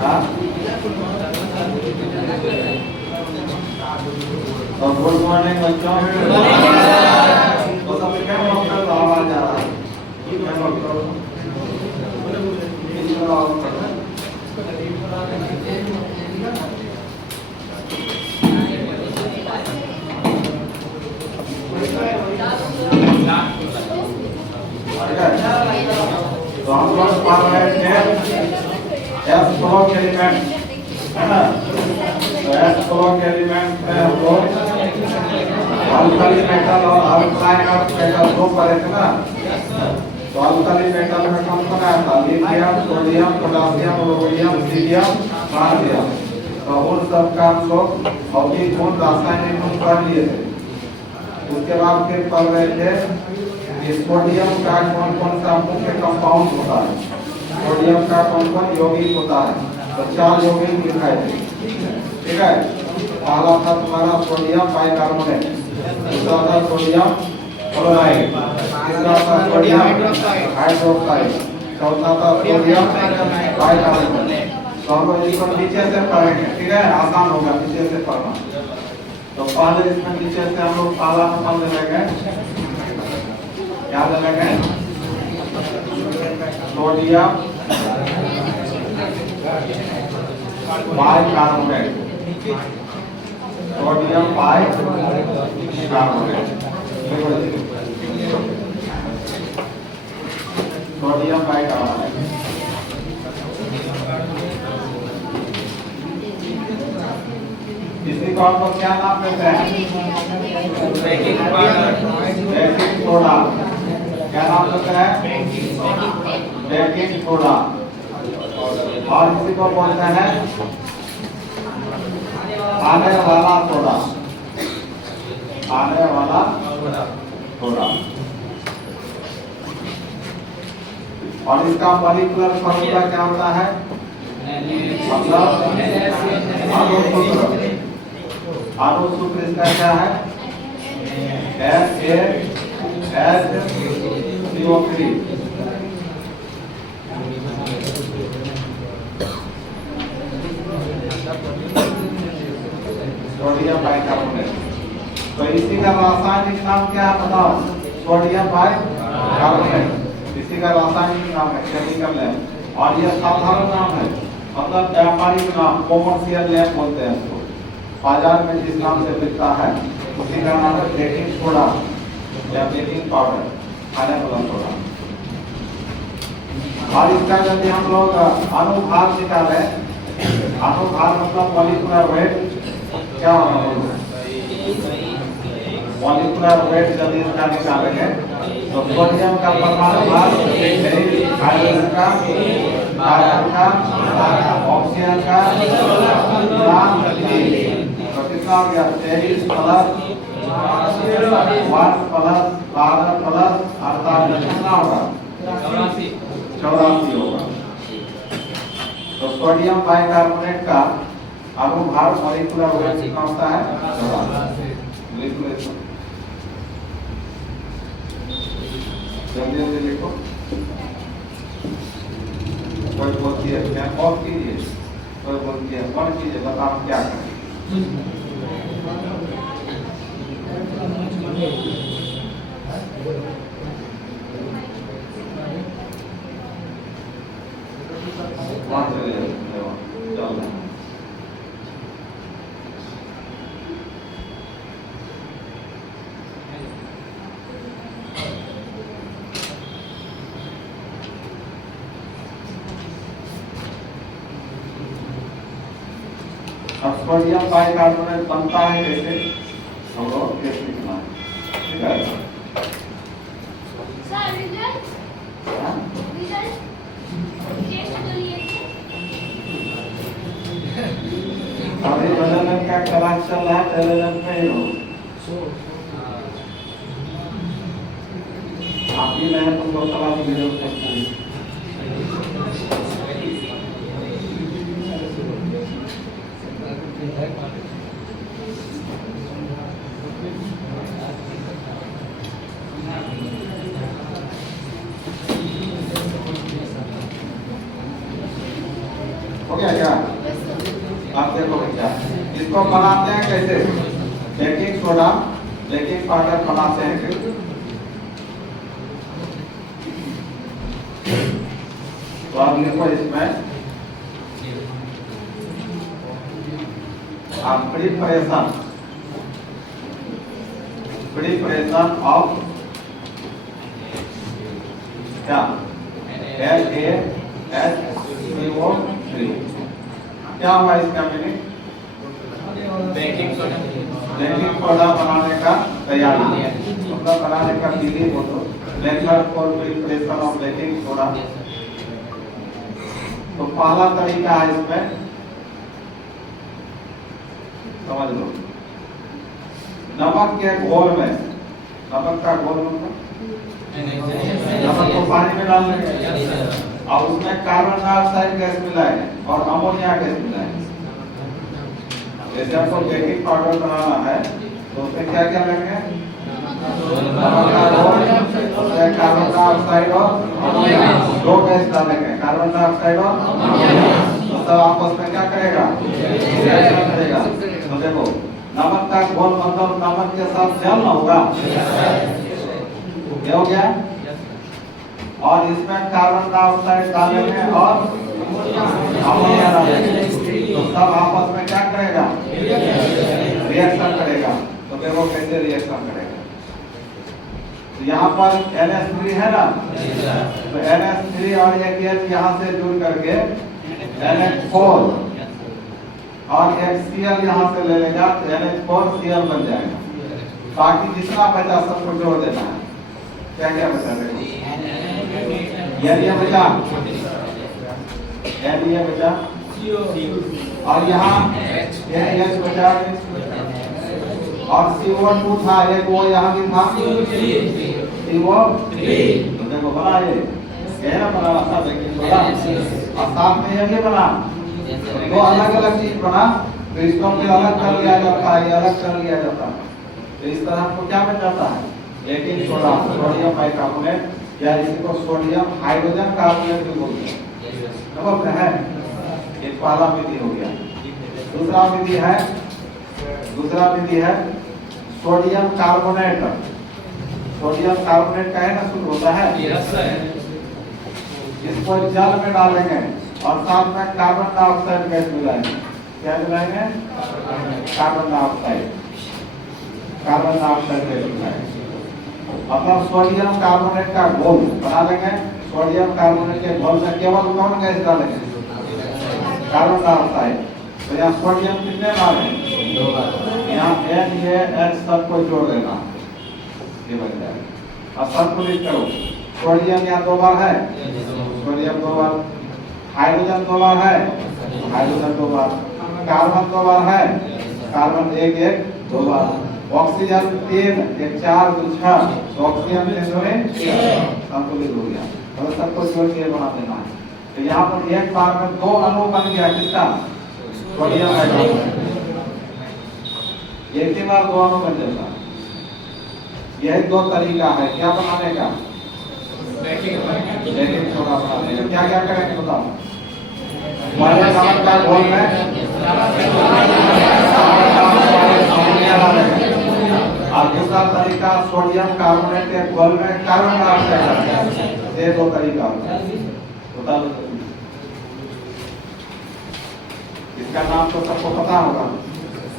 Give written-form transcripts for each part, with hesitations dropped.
हाँ तो good morning बच्चों। तो सबसे क्या डॉक्टर तो आवाज आ रहा है क्या डॉक्टर तो हम लोग पढ़ रहे थे एस ब्लॉक एलिमेंट है ना। तो एस ब्लॉक एलिमेंट में हम लोग अल्कली मेटल और अल्कलाइन मेटल दो पढ़े थे ना। तो अल्कली मेटल में कौन कौन आया था? Lithium, sodium, potassium, rhodium, cerium, मार्बियम। तो उन सब का हम लोग भौतिक गुण, रासायनिक गुण पढ़ लिए थे। उसके बाद फिर पढ़ रहे थे सोडियम का कौन कौन सा मुख्य कंपाउंड होता है, सोडियम का कौन कौन यौगिक होता है। तो 4 यौगिक लिखाए थे, ठीक है। पहला था तुम्हारा सोडियम बाइकार्बोनेट, दूसरा था सोडियम क्लोराइड, तीसरा था सोडियम हाइड्रोक्साइड, चौथा था सोडियम बाइकार्बोनेट। तो हम लोग इसको नीचे से पढ़ेंगे, ठीक है, आसान होगा नीचे से पढ़ना। तो पहले इसमें नीचे से हम लोग पहला नंबर ले लेंगे, क्या लगेगा? Sodium bicarbonate, sodium bicarbonate, sodium bicarbonate. इसी को हम लोग क्या नाम देते हैं? Baking soda. क्या नाम देते हैं? Baking soda. और इसी को बोलते हैं आने वाला सोडा, आने वाला सोडा। और इसका मॉलिक्यूलर फॉर्मूला क्या होता है? मतलब अणुसूत्र इसका क्या है? SaHCO3। Sodium bicarbonate. तो इसी का रासायनिक नाम क्या है बताओ? सोडियम बाइकार्बोनेट इसी का रासायनिक नाम है, केमिकल नेम। और यह साधारण नाम है, मतलब व्यापारिक नाम, कॉमर्शियल नेम बोलते हैं इसको। बाजार में जिस नाम से बिकता है उसी का नाम है बेकिंग सोडा या बेकिंग पाउडर, खाने वाला सोडा। और इसका यदि हम लोग अनुभार निकाले, अनुभार मतलब मॉलिक्यूलर वेट क्या होगा? मॉलिक्यूलर वेट यदि इसका निकालेंगे तो सोडियम का परमाणु भार, हाइड्रोजन का, कार्बन का, ऑक्सीजन का तो कितना हो गया? 23 प्लस 1 प्लस 12 प्लस 48 कितना होगा? 84 होगा। तो सोडियम बाइकार्बोनेट का अणुभार मॉलिक्यूलर वेट कितना होता है? 84। लिखो जल्दी जल्दी लिखो। कोई बोलती है क्या ऑफ कीजिए, कोई बोलती है ऑन कीजिए, बताओ क्या करें। वहां चले जाओ, चलो अब सोडियम बाइकार्बोनेट बनता है कैसे, हम लोग कैसे लिखना है, ठीक है। सर रिजल्ट टेस्ट के लिए अभी LLM का क्लास चल रहा है, LLM में ही हो आप ही मैं तुमको क्लास वीडियो करता हूँ। हो गया क्या? अब देखो बच्चा, इसको बनाते हैं कैसे? बेकिंग सोडा, बेकिंग पाउडर बनाते हैं कैसे? तो अब देखो इसमें प्रिपरेशन ऑफ क्या? NaSCO3 क्या हुआ इसका मीनिंग? बेकिंग सोडा बनाने का तैयारी, मतलब बनाने का विधि बोलो, method for preparation of baking soda. तो पहला तरीका है इसमें, समझ लो, नमक के घोल में, नमक का घोल मतलब नमक को पानी में डाल लेंगे और उसमें कार्बन डाइऑक्साइड गैस मिलाएंगे और अमोनिया गैस मिलाएंगे। जैसे आपको बेकिंग पाउडर बनाना है तो उसमें क्या क्या लेंगे? नमक का घोल, उसमें कार्बन डाइऑक्साइड और अमोनिया, दो गैस डालेंगे, कार्बन डाइऑक्साइड और अमोनिया, तो सब आपस में क्या करेगा? रिएक्शन करेगा। तो देखो, नमक का घोल मतलब नमक के साथ जल ना होगा, ये हो गया। और इसमें कार्बन डाइऑक्साइड डालेंगे और अमोनिया डालेंगे, तो सब आपस में क्या करेगा? रिएक्शन करेगा। तो देखो कैसे रिएक्शन करेगा। तो यहाँ पर NH3 है ना, तो NH3 और एक H यहाँ से जुड़ करके NH4 और एक Cl यहाँ से ले लेगा तो NH4Cl बन जाएगा। बाकी जितना बचा सबको जोड़ देना है। क्या क्या बचा देखो, ये बचा, ये बचा, और यहाँ ये H बचा, और CO2 था एक, वो यहाँ भी था CO3। तो देखो बना ये ना बना था बेकिंग सोडा, और साथ में ये भी बना, दो अलग अलग चीज बना, तो इसको फिर अलग कर लिया जाता है, ये अलग कर लिया जाता है। तो इस तरह आपको क्या बन जाता है? बेकिंग सोडा, सोडियम बाइकार्बोनेट, या इसी को सोडियम हाइड्रोजन कार्बोनेट भी बोलते हैं। समझ है? ये पहला विधि हो गया। दूसरा विधि है सोडियम कार्बोनेट। सोडियम कार्बोनेट का है ना, शुद्ध होता है, इसको जल में डालेंगे और साथ में कार्बन डाइऑक्साइड गैस मिलाएंगे। क्या मिलाएंगे? कार्बन डाइऑक्साइड गैस मिलाएंगे। मतलब सोडियम कार्बोनेट का घोल बना लेंगे। सोडियम कार्बोनेट के घोल में केवल कौन गैस डालेंगे? Carbon dioxide. तो यहाँ सोडियम कितने बार है? यहाँ NaH सबको जोड़ देना, ये बन जाएगा। अब संतुलित करो, सोडियम यहाँ 2 बार है, सोडियम 2 बार, हाइड्रोजन 2 बार है, हाइड्रोजन 2 बार, कार्बन 2 बार है, कार्बन 1 2 बार, ऑक्सीजन 3 1 4 2 6, तो ऑक्सीजन 3 संतुलित हो गया। तो सबको जोड़ के बना देना है। तो यहाँ पर एक बार में 2 अणु बन गया, किसका? Sodium hydrogen. एक ही बार 2 अणु बन जाता है। यही 2 तरीका है क्या बनाने का? बेकिंग सोडा बनाने का। क्या क्या करेंगे बताओ? पहले नमक का घोल में और दूसरा तरीका सोडियम कार्बोनेट के घोल में कार्बन डाइऑक्साइड। ये 2 तरीका होता है। बता दो, इसका नाम तो सबको पता होगा,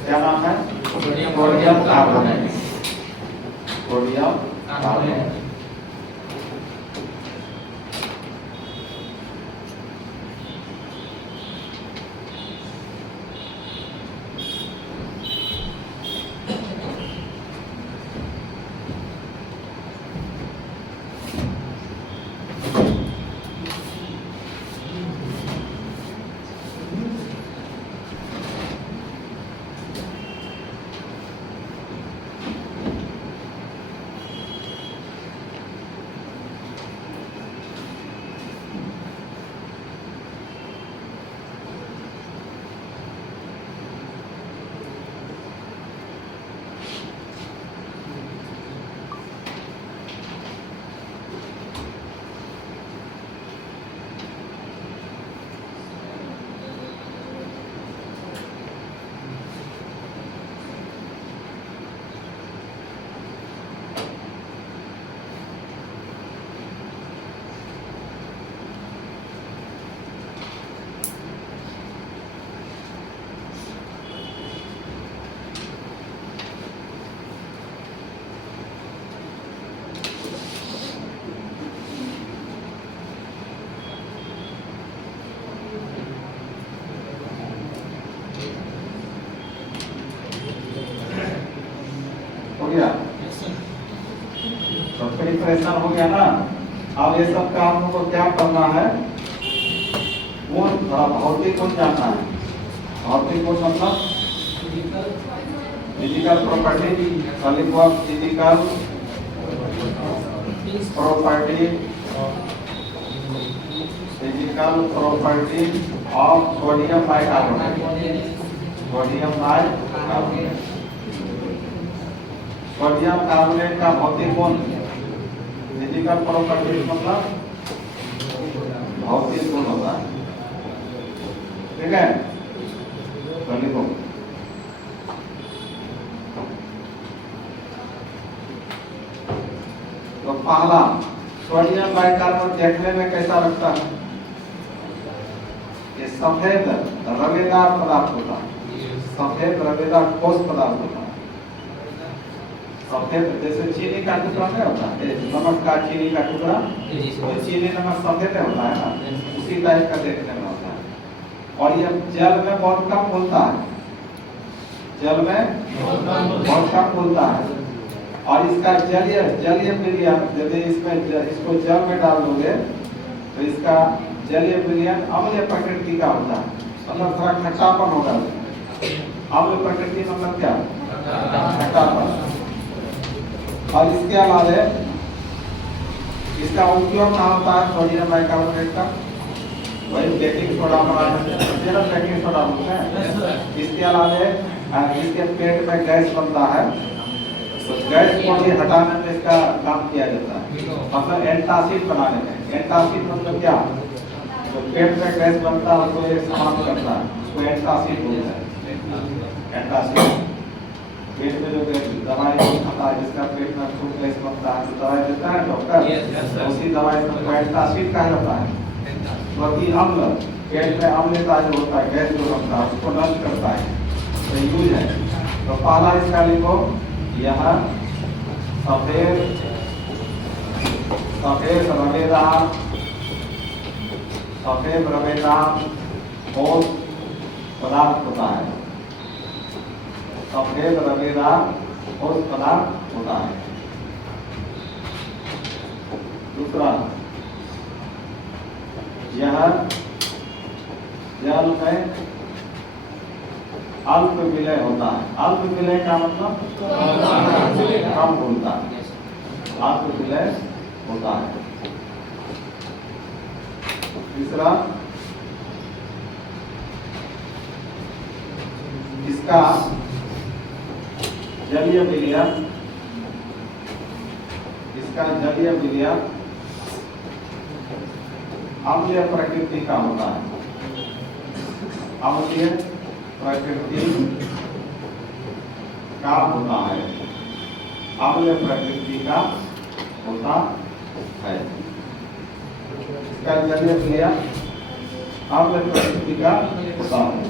क्या नाम है? Sodium carbonate. Sodium carbonate. Concentration हो गया ना। अब ये सब का हम लोग को क्या करना है, गुण थोड़ा भौतिक गुण जानना है। भौतिक गुण मतलब physical property, physical property, physical property of sodium bicarbonate. Sodium bicarbonate, sodium carbonate का भौतिक गुण, फिजिकल प्रॉपर्टी मतलब भौतिक गुण होता है। ठीक है, तो लिखो तो पहला सोडियम बाइकार्बोनेट देखने में कैसा लगता है, ये सफेद रवेदार पदार्थ होता है। सफेद रवेदार ठोस पदार्थ होता है। सफेद जैसे चीनी का टुकड़ा नहीं होता है, नमक का चीनी का टुकड़ा, तो चीनी नमक सफेद होता है ना, उसी टाइप का देखने में होता है। और ये जल में बहुत कम घुलता है, जल में बहुत कम घुलता है। और इसका जलीय विलयन, यदि इसको जल में डाल दोगे तो इसका जलीय विलयन अम्लीय प्रकृति का होता है, मतलब थोड़ा खट्टापन होगा। अम्लीय प्रकृति मतलब क्या, खट्टापन। और इसके अलावा इसका उपयोग कहाँ होता है सोडियम बाइकार्बोनेट का, वही बेकिंग सोडा बनाने में, बेकिंग सोडा बोलते हैं। इसके अलावा इसके पेट में गैस बनता है, तो गैस को भी हटाने में इसका काम किया जाता है, मतलब एंटासिड बनाने में। एंटासिड मतलब क्या, तो पेट में गैस बनता है उसको एक समाप्त करता है, उसको एंटासिड बोलते हैं। एंटासिड पेट में जो दवाई खाता है, जिसका पेट में खूब गैस बनता है, तो दवाई देता है डॉक्टर, उसी दवाई में एंटासिड कहा जाता है। क्योंकि अम्ल, पेट में अम्लता जो होता है, गैस जो बनता है, उसको नष्ट करता है, तो यूज है। तो पहला इसका लिखो, यह सफेद रवेदार ठोस पदार्थ होता है। सफेद रवेदार ठोस पदार्थ होता है। दूसरा, यह जल में अल्प विलय होता है। अल्प विलय का मतलब कम घुलता है, अल्प विलय होता है। तीसरा, इसका जलीय विलयन, अम्लीय प्रकृति का होता है। अम्लीय प्रकृति का होता है, अम्लीय प्रकृति का होता है। इसका जलीय विलयन अम्लीय प्रकृति का होता है।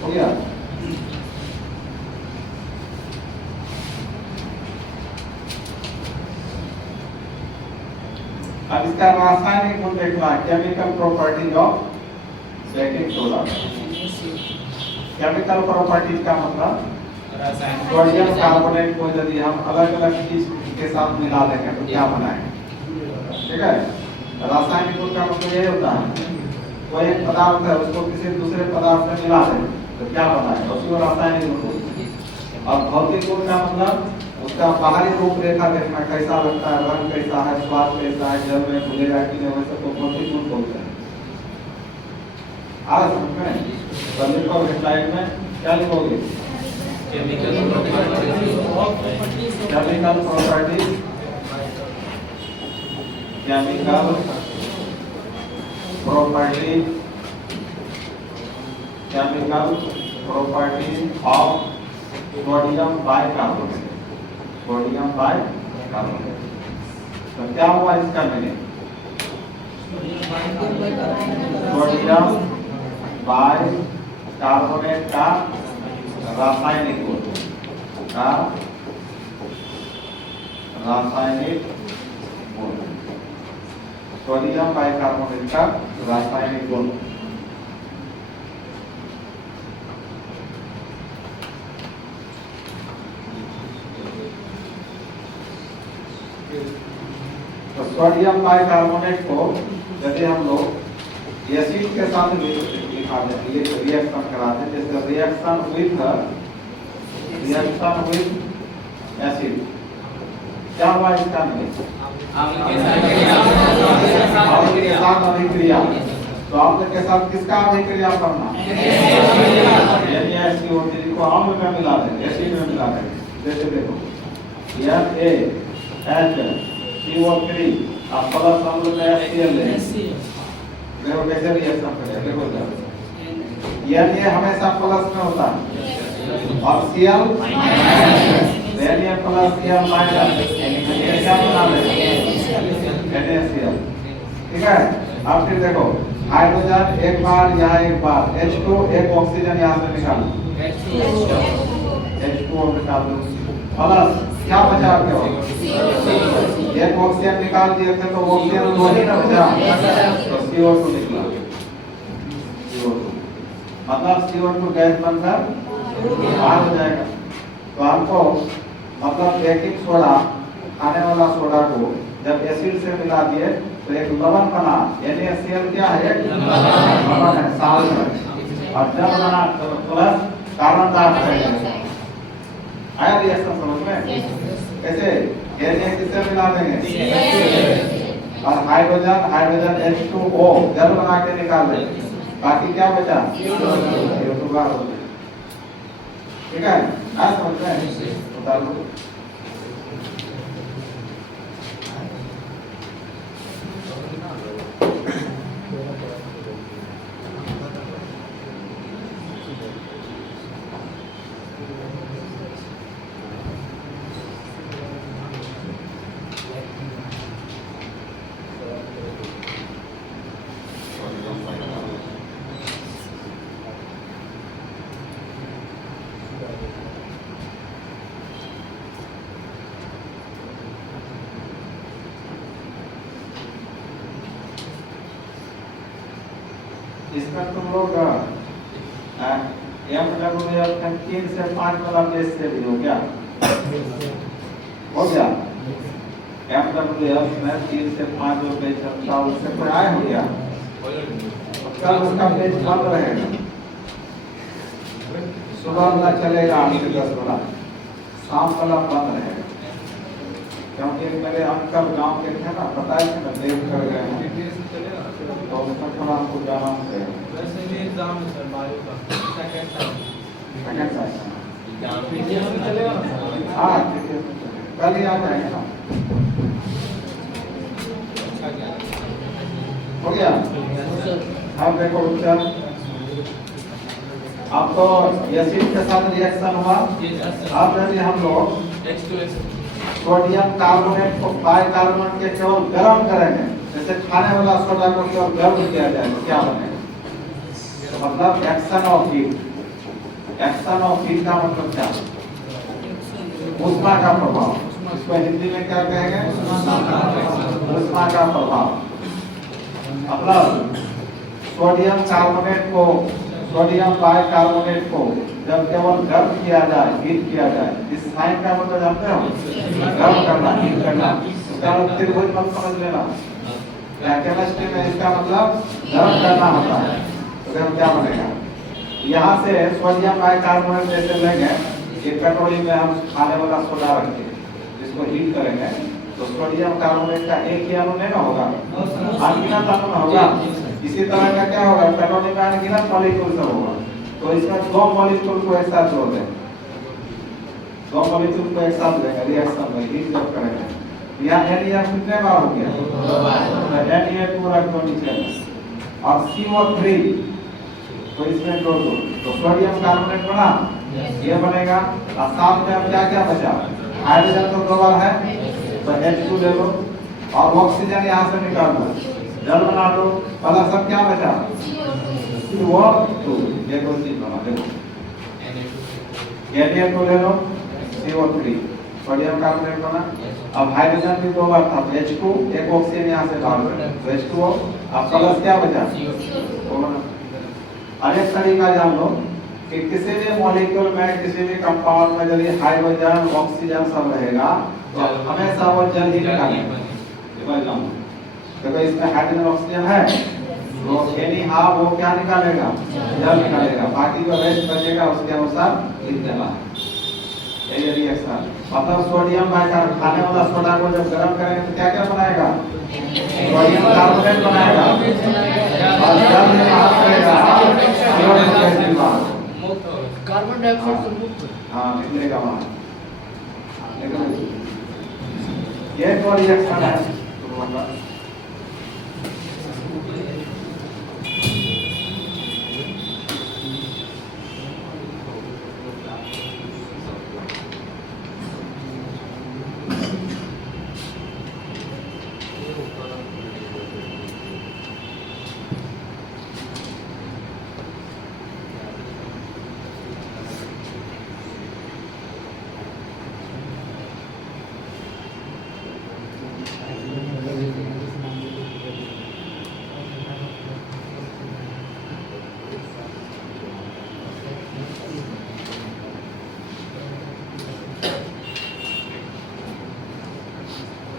हो गया? अब इसका रासायनिक गुण देखना है, chemical properties of baking soda. Chemical properties का मतलब सोडियम कार्बोनेट को यदि हम अलग अलग चीज के साथ मिला देंगे तो क्या बनाएंगे, ठीक है। रासायनिक गुण का मतलब ये होता है, कोई एक पदार्थ है उसको किसी दूसरे पदार्थ से मिला दें तो क्या बनाएगा, उसी को रासायनिक गुण बोलते हैं। और भौतिक गुण का मतलब उसका बाहरी रूपरेखा देखना, कैसा लगता है, रंग कैसा है, स्वाद कैसा है, जल में घुलेगा कि नहीं, वैसे तो भौतिक गुण बोलते हैं। आज समझ में तो लिखोगे स्लाइड में क्या लिखोगे, chemical properties, chemical properties of sodium bicarbonate. Sodium bicarbonate, तो क्या हुआ इसका मीनिंग, सोडियम बाइकार्बोनेट का रासायनिक गुण, सोडियम बाइकार्बोनेट का रासायनिक गुण। तो सोडियम बाइकार्बोनेट को यदि हम लोग एसिड के साथ लिखा दें, ये रिएक्शन कराते हैं, जैसे रिएक्शन विथ एसिड, क्या हुआ इसका नहीं के साथ अभिक्रिया। तो आम्ल के साथ किसका अभिक्रिया करना, NaCO3 को आम्ल में मिला दें, एसिड में मिला दें। जैसे देखो NaHCO3 अब प्लस अम्ल में HCl है, देखो कैसे रिएक्शन करेगा। देखो Na हमेशा प्लस में होता है और Cl Na plus Cl minus, क्या बना लेंगे NaCl। ठीक है, अब फिर देखो हाइड्रोजन एक बार यहाँ एक बार, H2 एक ऑक्सीजन यहाँ से निकालो, H2O निकाल दो, प्लस क्या बचा आपके पास, एक ऑक्सीजन निकाल दिए थे तो ऑक्सीजन दो ही ना बचा, तो CO2 निकला, CO2 मतलब CO2 गैस बनकर बाहर हो जाएगा। तो आपको मतलब बेकिंग सोडा, खाने वाला सोडा को जब एसिड से मिला दिए तो एक लवण बना, NaCl क्या है, लवण है, साल्ट है, और जब बना तो प्लस कार्बन डाइऑक्साइड। आया रिएक्शन समझ में? कैसे Na किससे मिला देंगे और हाइड्रोजन H2O जल बना के निकाल देंगे, बाकी क्या बचा, CO2 बाहर हो गया। ठीक है, आया समझ में? बता दो इसमें तुम लोग MWF 3 से 5 वाला पेज से भी हो क्या, हो गया MWF में 3 से 5 जो पेज था उससे कोई आए हो गया, कल उसका पेज बंद रहेगा, सुबह वाला चलेगा 8 से 10 वाला, शाम वाला बंद रहेगा, क्योंकि मेरे अंकल गांव के थे ना, पता है ना, देख कर गए हैं तो उसमें थोड़ा हमको जाना है। वैसे भी एग्जाम है सर बायो का सेकंड टाइम चलेगा ना? हाँ ठीक है, कल ही आ जाएंगे ना। हो गया, अब देखो उत्तर, अब तो एसिड के साथ रिएक्शन हुआ। अब यदि हम लोग सोडियम कार्बोनेट को बाइकार्बोनेट के केवल गर्म करेंगे, जैसे खाने वाला सोडा को केवल गर्म किया जाए तो क्या बनेगा, तो मतलब action of heat. Action of heat का मतलब क्या, ऊष्मा का प्रभाव, इसको हिंदी में क्या कहेंगे, ऊष्मा का प्रभाव। मतलब सोडियम कार्बोनेट को, सोडियम बाइकार्बोनेट को जब केवल गर्म किया जाए, हीट किया जाए, इस साइन का मतलब जानते हो, गर्म करना, हीट करना, इसका त्रिभुज मत समझ लेना, केमिस्ट्री में इसका मतलब गर्म करना होता है। तो देखो क्या बनेगा, यहाँ से सोडियम बाइकार्बोनेट जैसे लेंगे, एक कटोरी में हम खाने वाला सोडा रखेंगे, जिसको हीट करेंगे तो सोडियम कार्बोनेट का एक ही अणु नहीं ना होगा, अनगिनत अणु होगा। इसी तरह का क्या होगा, कटोरी में अनगिनत मॉलिक्यूल सब होगा, तो इसमें दो मॉलिक्यूल को एक साथ जोड़ दें, दो मॉलिक्यूल को एक साथ लेंगे रिएक्शन में, हीट जब करेंगे। यहाँ Na कितने बार हो गया, Na2 रख दो नीचे और CO3 तो इसमें जोड़ दो, तो सोडियम कार्बोनेट बना, ये बनेगा। और साथ में अब क्या क्या बचा, हाइड्रोजन तो 2 बार है, तो H2 ले लो और ऑक्सीजन यहाँ से निकाल दो, जल बना दो, प्लस सब क्या बचा, CO2, ये दो चीज बना, देखो Na2 ले लो, CO3, सोडियम कार्बोनेट बना। अब हाइड्रोजन भी दो बार था, तो H2 एक ऑक्सीजन यहाँ से डाल दो, तो H2O। अब प्लस क्या बचा? O बना। अब एक तरीका जान लो कि किसी भी मॉलिक्यूल में, किसी भी कंपाउंड में यदि हाइड्रोजन ऑक्सीजन सब रहेगा तो हमेशा वो जल ही निकालेगा। देखो इसमें हाइड्रोजन ऑक्सीजन है, तो एनी हाफ वो क्या निकालेगा? जल निकालेगा। बाकी जो रेस्ट बचेगा उसके अनुसार लिख देना है। ये रिएक्शन मतलब सोडियम बाइकार्बोनेट, खाने वाला सोडा को जब गर्म करेंगे तो क्या क्या बनाएगा? सोडियम कार्बोनेट बनाएगा और जल निकाल करेगा कार्बन डाइऑक्साइड से मुक्त। हाँ निकलेगा वहाँ। ये तो रिएक्शन है।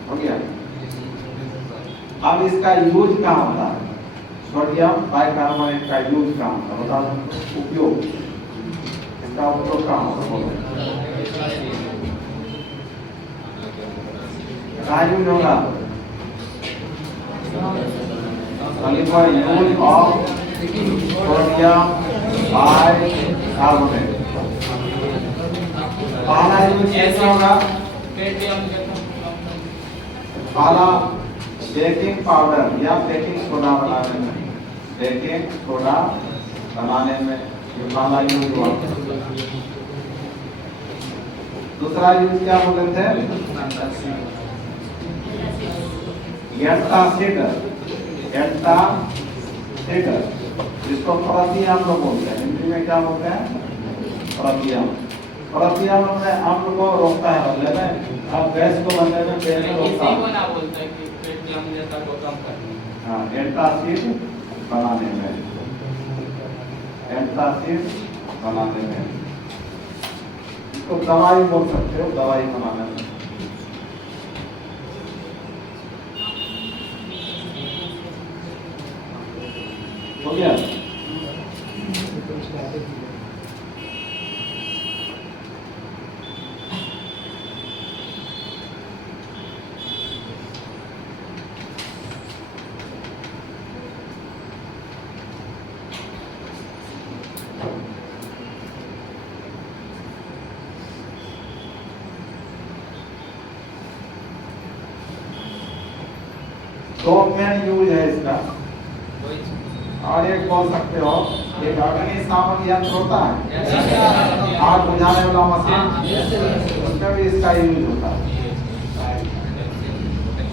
हो गया। अब इसका यूज क्या होता है? सोडियम बाइकार्बोनेट का यूज क्या होता है? बता दो। उपयोग, इसका उपयोग क्या होता है? क्या यूज होगा? For use of sodium bicarbonate. पहला यूज कैसा होगा? पहला बेकिंग पाउडर या बेकिंग सोडा बनाने में, बेकिंग सोडा बनाने में ये पहला यूज हुआ। दूसरा यूज क्या बोले थे? एंटासिड, जिसको प्रतियाम लोग बोलते हैं। हिंदी में क्या बोलते हैं? प्रतियाम। प्रतियाम अपने अम्ल को रोकता है, बदले में अब गैस को बनने में पेट में रोकता है। हाँ एंटासिड बनाने में, एंटासिड बनाने में, इसको दवाई बोल सकते हो, दवाई बनाने में। हो गया। दो मेन यूज है इसका। और एक बोल सकते हो एक अग्निशामक यंत्र होता है, आग बुझाने वाला मशीन, उसमें भी इसका यूज होता है।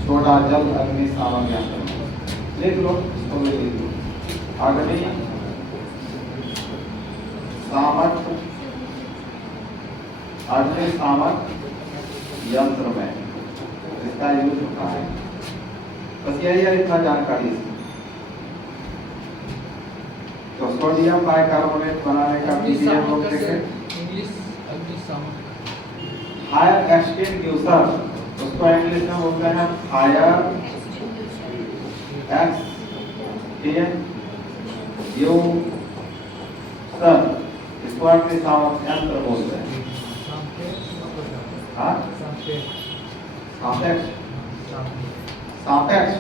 सोडा जल अग्निशामक यंत्र, लिख लो इसको भी लिख लो। अग्निशामक यंत्र में इसका यूज होता है। बस यही है इतना जानकारी इसकी। तो सोडियम बाइकार्बोनेट बनाने का विधि हम लोग देखें। फायर एक्सटिंग्विशर, उसको इंग्लिश में बोलते हैं फायर एक्सटिंग्विशर, इसको अग्निशामक यंत्र बोलते हैं। हाँ सापेक्ष, सापेक्ष,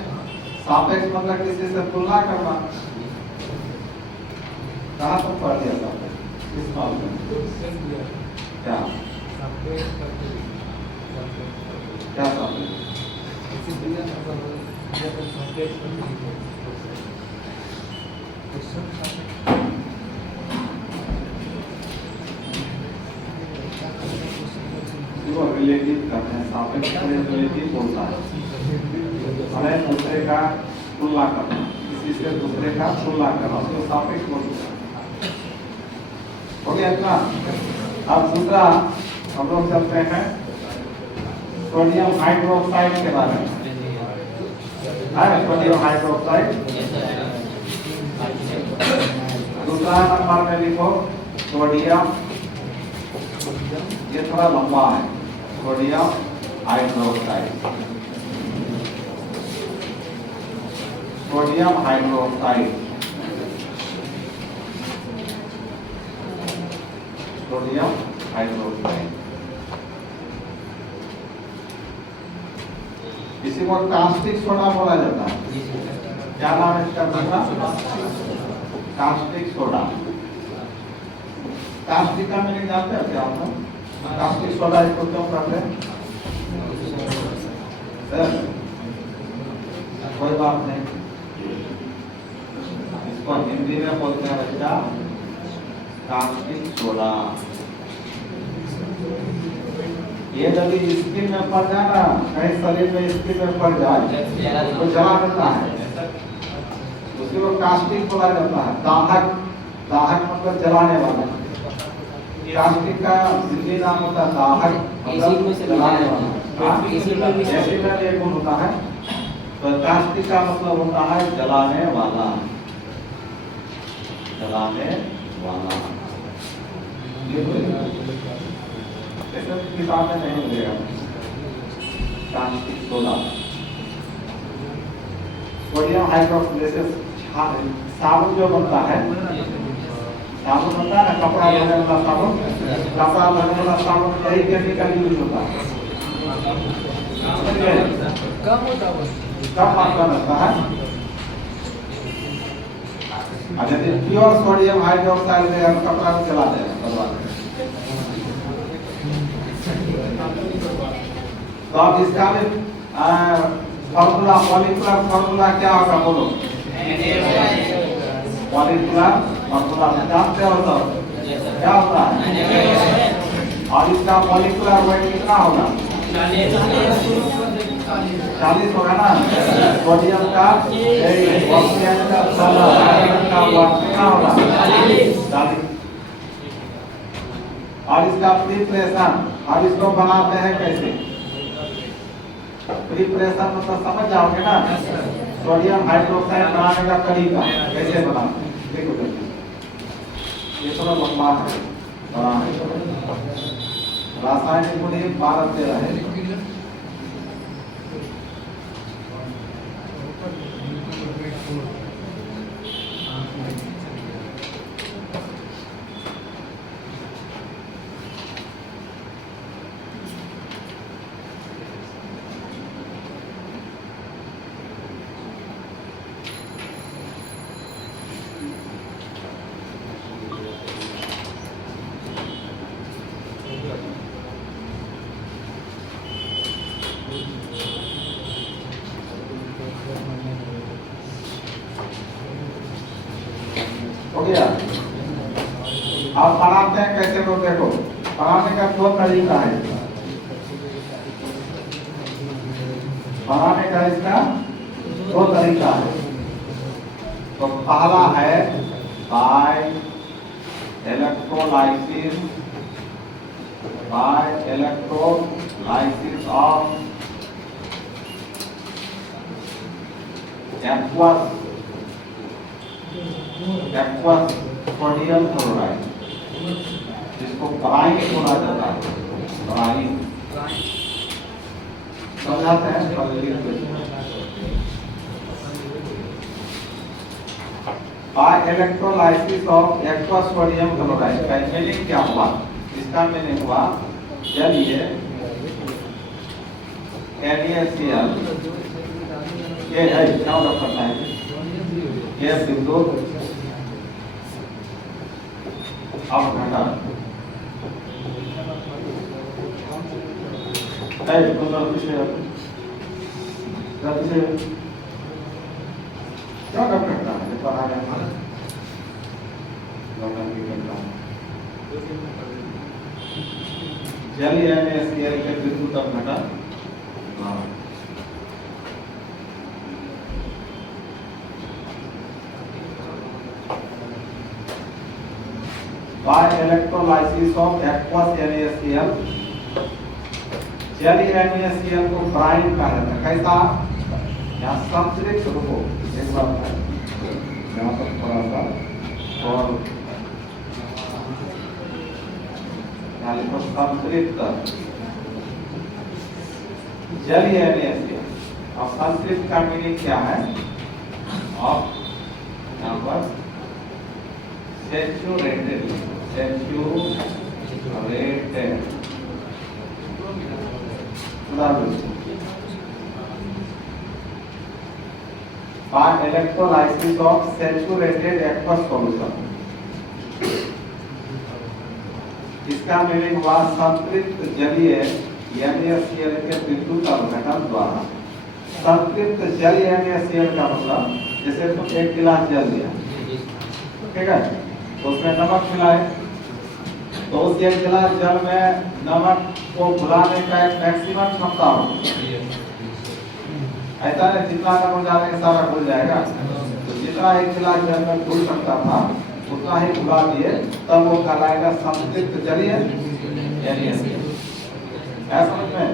सापेक्ष मतलब किसी से तुलना करना। कहाँ तुम पढ़ दिया सापेक्ष? किस माल में? क्या क्या सापेक्ष? रिलेटिव करते हैं, सापेक्ष रिलेटिव बोलता है। हमें दूसरे का तुलना करना, किसी से दूसरे का तुलना करना, उसको सापेक्ष बोलते हैं। हो गया इतना। अब दूसरा हम लोग चलते हैं सोडियम हाइड्रोक्साइड के बारे में है, सोडियम हाइड्रोक्साइड। दूसरा नंबर में लिखो सोडियम, ये थोड़ा लंबा है, sodium hydroxide, sodium hydroxide, sodium hydroxide. इसी को कास्टिक सोडा बोला जाता है। क्या नाम है इसका दूसरा? Caustic soda. कास्टिक का मीनिंग जानते हो क्या आप लोग? कास्टिक सोडा इसको क्यों कहते हैं? सर कोई बात नहीं, इसको हिंदी में बोलते हैं बच्चा कास्टिक सोडा। ये यदि स्किन में पड़ जाए ना, कहीं शरीर में स्किन में पड़ जाए तो जला देता है, उसी को कास्टिक बोला जाता है। दाहक, दाहक मतलब जलाने वाला। कास्टिक का हिंदी नाम होता है दाहक, मतलब जलाने वाला। एसिड में एक गुण होता है, तो कास्टिक का मतलब होता है जलाने वाला, जलाने वाला। किताब में नहीं मिलेगा कास्टिक सोडा। सोडियम हाइड्रोक्साइड साबुन जो बनता है, साबुन बनता है ना, कपड़ा धोने वाला साबुन, कपड़ा धोने वाला साबुन यही केमिकल यूज होता है। कम होता है, कम मात्रा में होता है। यदि प्योर सोडियम हाइड्रोक्साइड से हम कपड़ा को जला दें, तो अब इसका भी फॉर्मूला, मॉलिक्यूलर फॉर्मूला क्या होगा बोलो? मॉलिक्यूलर फॉर्मूला जानते हो तो क्या होता है? और इसका मॉलिक्यूलर वेट कितना होगा? 40 होगा ना। सोडियम का ऑक्सीजन का हाइड्रोजन का कितना होगा? 40। और इसका प्रिपरेशन, अब इसको बनाते हैं कैसे? प्रिपरेशन मतलब समझ जाओगे ना, सोडियम हाइड्रोक्साइड बनाने का तरीका कैसे बनाते हैं। देखो ये थोड़ा लंबा है, रासायनिक गुण 12-13 है। हो गया। आप बनाते हैं कैसे तो देखो, बनाने का 2 तरीका है। बनाने का इसका 2 तरीका है। तो पहला है by electrolysis, by electrolysis of aqueous sodium chloride, जिसको ब्राइन बोला जाता है। ब्राइन समझाते हैं। By electrolysis of aqueous sodium chloride का मीनिंग क्या हुआ? इसका मीनिंग हुआ, चलिए NaCl ये है, क्या करता है ये बिंदु अब घटा है तो पीछे क्या कर सकता है तो आ गया चलिए NaCl के बिंदु तक घटा। by electrolysis of aqueous NaCl जलीय NaCl को ब्राइन कहा जाता है। कैसा? यहाँ संतृप्त रुको एक बार है यहाँ पर थोड़ा सा और यहाँ लिखो संतृप्त जलीय NaCl। और संतृप्त का मीनिंग क्या है? और यहाँ पर saturated by electrolysis of saturated aqueous solution। इसका मीनिंग हुआ संतृप्त जलीय NaCl के विद्युत अपघटन द्वारा। संतृप्त जलीय NaCl का मतलब जैसे तुम एक गिलास जल लिया, ठीक है, तो उसमें नमक मिलाए, तो उस एक गिलास जल में नमक को घुलाने का एक मैक्सिमम क्षमता हो। ऐसा है जितना नमक डालेंगे सारा घुल जाएगा, तो जितना एक गिलास जल में घुल सकता था उतना ही घुला दिए, तब वो कहलाएगा संतृप्त जलीय NaCl। ऐसा समझ में?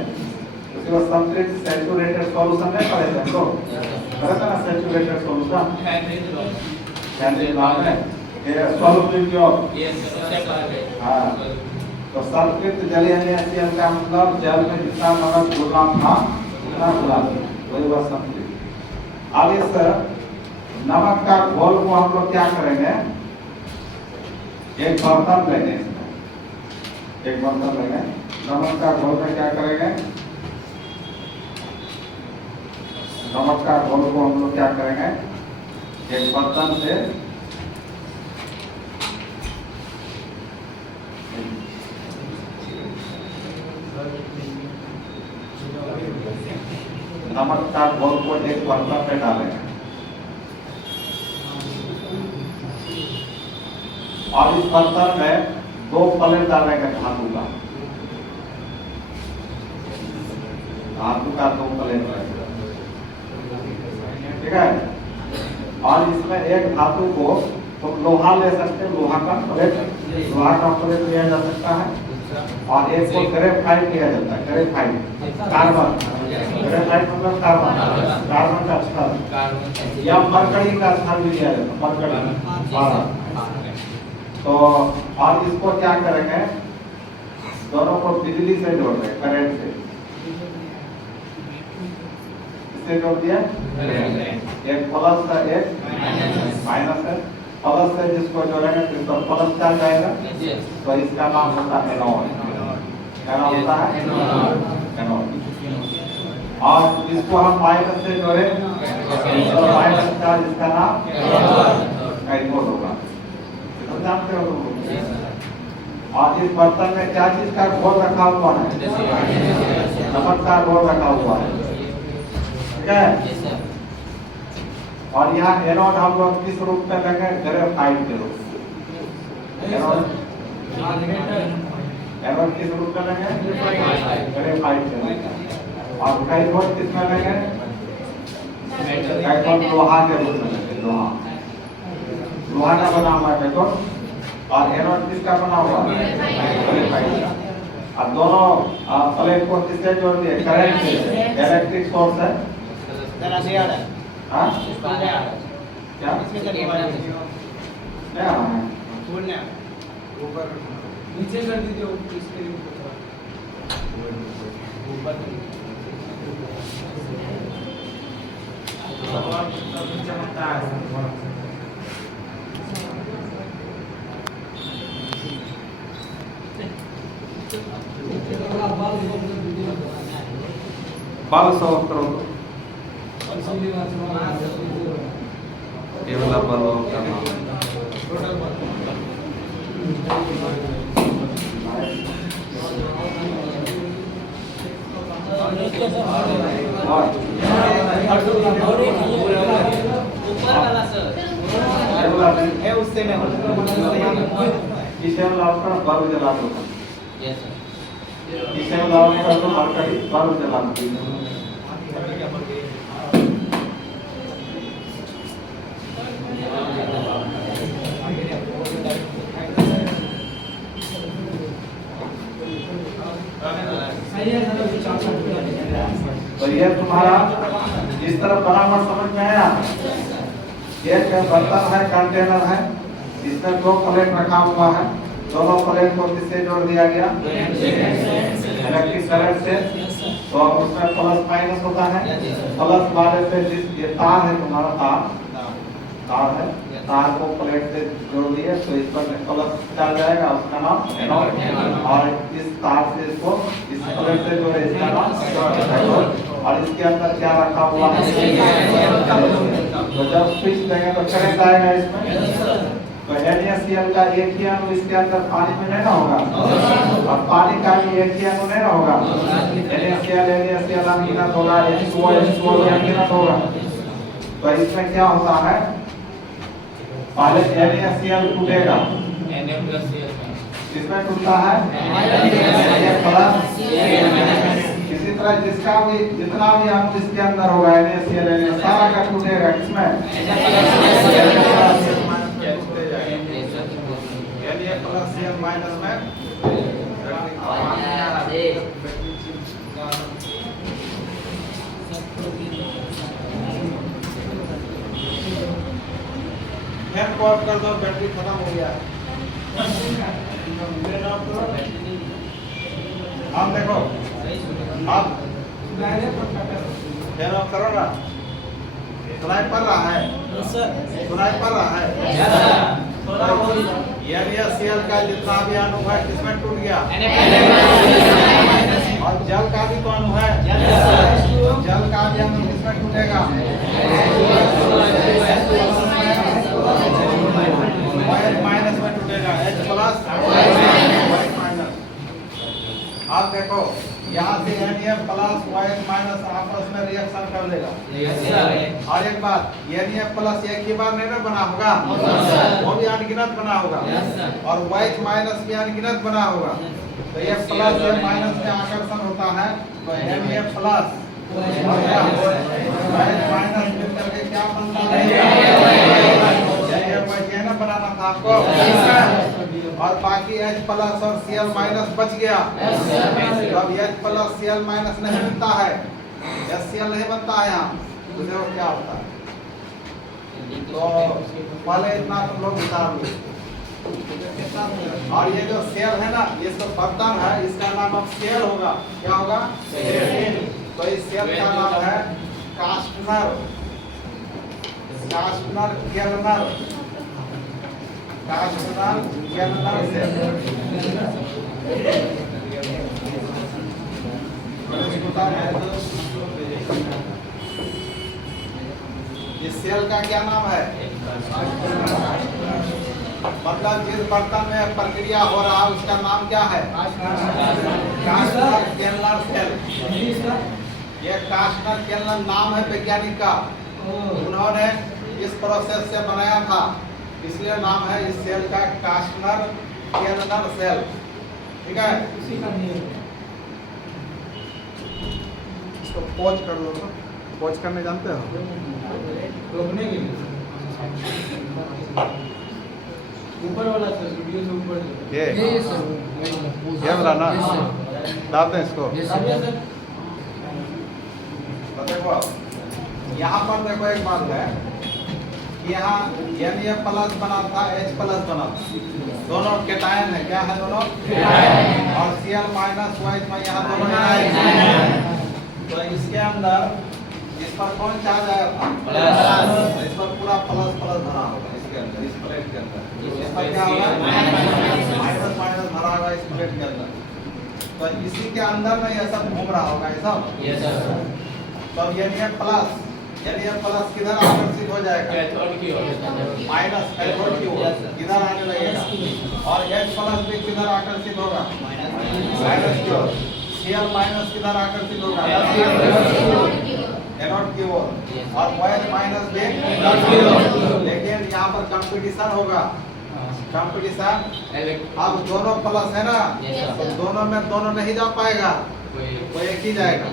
उसके बाद संतृप्त सैचुरेटेड सॉल्यूशन में पढ़े थे तो पता ना सैचुरेटेड सॉल्यूशन कैंडिल नाम है ये सॉल्युबिलिटी ऑफ हां। तो संतृप्त जलीय NaCl का मतलब जल में जितना नमक घुलना था उतना घुला दिया, वही हुआ संतृप्त। अब इस नमक का घोल को हम लोग क्या करेंगे? एक बर्तन लेंगे, एक बर्तन लेंगे, नमक का घोल में क्या करेंगे? नमक का घोल को हम लोग क्या करेंगे? एक बर्तन से नमक का घोल को एक बर्तन में डालेंगे और इस बर्तन में 2 प्लेट डालेंगे धातु का 2 प्लेट, ठीक है। और इसमें एक धातु को तो लोहा ले सकते हैं, लोहा का प्लेट लिया जा सकता है, और एक को ग्रेफाइट लिया जाता है, ग्रेफाइट कार्बन, ग्रेफाइट मतलब कार्बन का स्तर या मरकरी का स्तर भी लिया जाता है, मरकरी। तो और इसको क्या करेंगे? दोनों को बिजली से जोड़ रहे, करंट से, इससे जोड़ दिया, एक प्लस है एक माइनस है। प्लस से जिसको जोड़ेंगे तो इसका प्लस चार्ज आएगा, तो इसका नाम होता है एनोड। क्या नाम होता है? एनोड। और इसको हम माइनस से जोड़े तो माइनस चार्ज, इसका नाम कैथोड होगा। तो जानते हो तुम। और इस बर्तन में क्या चीज का घोल रखा हुआ है? नमक का घोल रखा हुआ है, ठीक है। और यहाँ एनोड हम लोग किस रूप में लेंगे? ग्रेफाइट के रूप में। एनोड किस रूप में लेंगे? ग्रेफाइट के रूप में। और कैथोड किस में लेंगे? कैथोड लोहा के रूप में लेंगे, लोहा का बना हुआ है कैथोड। और एनोड किसका बना हुआ है? ग्रेफाइट। अब दोनों प्लेट को किससे जोड़ दिए? करंट से, इलेक्ट्रिक सोर्स है। हाँ? क्या? ऊपर नीचे कर दीजिए इसके ऊपर चमकता है। बाल सॉल्व करो ये वाला बाल करना। है उससे में इसे वाला आपका बाल जला दो। Yes sir. इसे वाला आपका तो आपका बाल जला दो। सही है सर। तो ये तुम्हारा इस तरह बना हुआ समझ में आया। ये बर्तन है, कंटेनर है, इसमें 2 प्लेट रखा हुआ है। दोनों प्लेट को किससे जोड़ दिया गया? इलेक्ट्रिक करंट से। तो अब उसमें प्लस माइनस होता है। प्लस वाले पे जिस ये तार है तुम्हारा तार है, तार को प्लेट से जोड़ दिए तो इस पर प्लस चल जाएगा, उसका नाम एनोड। और इस तार से इसको इस प्लेट से जोड़े, इसका नाम कैथोड। और इसके अंदर क्या रखा हुआ है? तो जब स्विच देंगे तो करंट आएगा इसमें। तो NaCl का एक ही अणु इसके अंदर पानी में नहीं ना होगा, और पानी का भी एक ही अणु नहीं ना होगा। NaCl अनगिनत होगा, H2O अनगिनत होगा। तो इसमें क्या होता है? पहले NaCl टूटेगा, इसमें टूटता है Na+। इसी तरह जिसका भी जितना भी अणु इसके अंदर होगा NaCl सारा का टूटेगा, किसमें? NaCl माइनस में फैन को ऑफ कर दो, बैटरी खत्म हो गया है। आप देखो, आप फैन ऑफ करो ना। सुनाई पड़ रहा है? सुनाई पड़ रहा है? NaCl का जितना भी अणु है किसमें टूट गया? और जल का भी तो अणु है, जल का भी अणु किसमें टूटेगा? माइनस में टूटेगा, H+। आप देखो यहाँ से Na+, OH- आपस में रिएक्शन कर लेगा। और एक बात, Na+ एक ही बार नहीं ना बना होगा, वो भी अनगिनत बना होगा। और OH- भी अनगिनत बना होगा। तो ये प्लस या माइनस में आकर्षण होता है। तो Na+ और क्या OH- मिलकर के क्या बनता है? ना बनाना था आपको। और बाकी H+ और Cl- बच गया। अब H+ Cl- नहीं बनता है, HCl नहीं बनता है यहाँ। तो देखो क्या होता है। तो पहले इतना तुम लोग उतार लो। और ये जो सेल है ना, ये सब बर्तन है, इसका नाम अब सेल होगा। क्या होगा? सेल। तो इस सेल का नाम है कास्टनर, कास्टनर केल्नर, कास्टनर केल्नर सेल। इस सेल का क्या नाम है? मतलब जिस बर्तन में प्रक्रिया हो रहा है उसका नाम क्या है? कास्टनर केल्नर सेल। ये कास्टनर केल्नर नाम है वैज्ञानिक का, उन्होंने इस प्रोसेस से बनाया था, इसलिए नाम है इस सेल का कास्टनर केल्नर सेल। ठीक है, इसको पॉज कर लो। पॉज करने जानते हो? रोकने के लिए ऊपर वाला सर, वीडियो से ऊपर ये वाला ना, दाब दें इसको। तो देखो यहाँ पर देखो एक बात है, यहाँ Na+ बना था, H+ बना था, दोनों कैटायन है। क्या है दोनों? और Cl- OH में यहाँ दोनों है। तो इसके अंदर इस पर कौन चार्ज आया था? इस पर पूरा प्लस भरा होगा इसके अंदर, इस प्लेट के अंदर। इस पर क्या होगा? माइनस भरा होगा इस प्लेट के अंदर। तो इसी के अंदर में ये सब घूम रहा होगा, ये सब। तो Na+ किधर आकर्षित हो जाएगा? माइनस कैथोड की ओर किधर आने लगेगा। और H+ भी किधर आकर्षित होगा? माइनस की ओर। Cl- किधर आकर्षित होगा? एनोड की ओर। और OH- भी एनोड की ओर। लेकिन यहाँ पर कंपटीशन होगा, कंपटीशन। अब दोनों प्लस है ना, तो दोनों में दोनों नहीं जा पाएगा, वो एक ही जाएगा।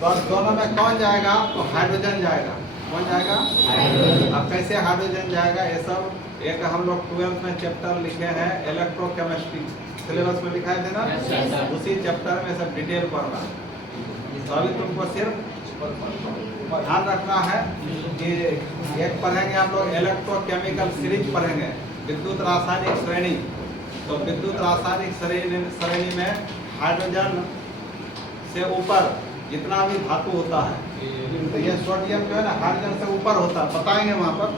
तो दोनों में कौन जाएगा? तो हाइड्रोजन जाएगा। कौन जाएगा? अब कैसे हाइड्रोजन जाएगा? ये सब एक हम लोग 12th में चैप्टर लिखे हैं इलेक्ट्रोकेमिस्ट्री, सिलेबस में लिखा है ना, उसी चैप्टर में सब डिटेल पढ़ना। तो अभी तुमको सिर्फ ध्यान रखना है कि एक पढ़ेंगे हम लोग इलेक्ट्रोकेमिकल सीरीज पढ़ेंगे, विद्युत रासायनिक श्रेणी। तो विद्युत रासायनिक श्रेणी में हाइड्रोजन से ऊपर जितना भी धातु होता है, तो ये सोडियम जो है ना हाइड्रोजन से ऊपर होता है, बताएंगे वहाँ पर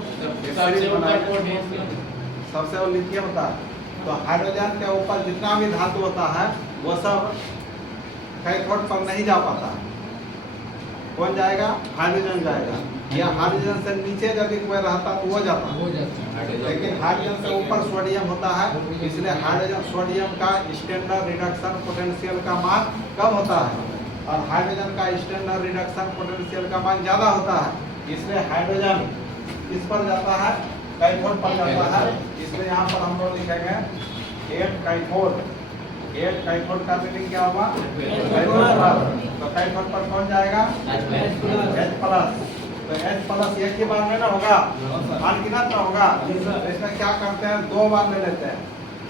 सबसे वो लिथियम होता है। तो हाइड्रोजन के ऊपर जितना भी धातु होता है वो सब कैथोड पर नहीं जा पाता। कौन जाएगा? हाइड्रोजन जाएगा। या हाइड्रोजन से नीचे यदि कोई रहता तो वो जाता, लेकिन हाइड्रोजन से ऊपर सोडियम होता है, इसलिए हाइड्रोजन सोडियम का स्टैंडर्ड रिडक्शन पोटेंशियल का मान कम होता है और हाइड्रोजन का स्टैंडर्ड रिडक्शन पोटेंशियल का मान ज़्यादा होता है। इसलिए हाइड्रोजन किस पर जाता है? कैथोड पर जाता है। इसलिए यहाँ पर हम लोग लिखेंगे 8 कैथोड। 8 कैथोड का मीनिंग क्या होगा? तो कैथोड पर कौन जाएगा? H+। तो H+ एक ही बार में ना होगा, अनगिनत ना होगा। तो इसमें क्या करते हैं, 2 बार ले लेते हैं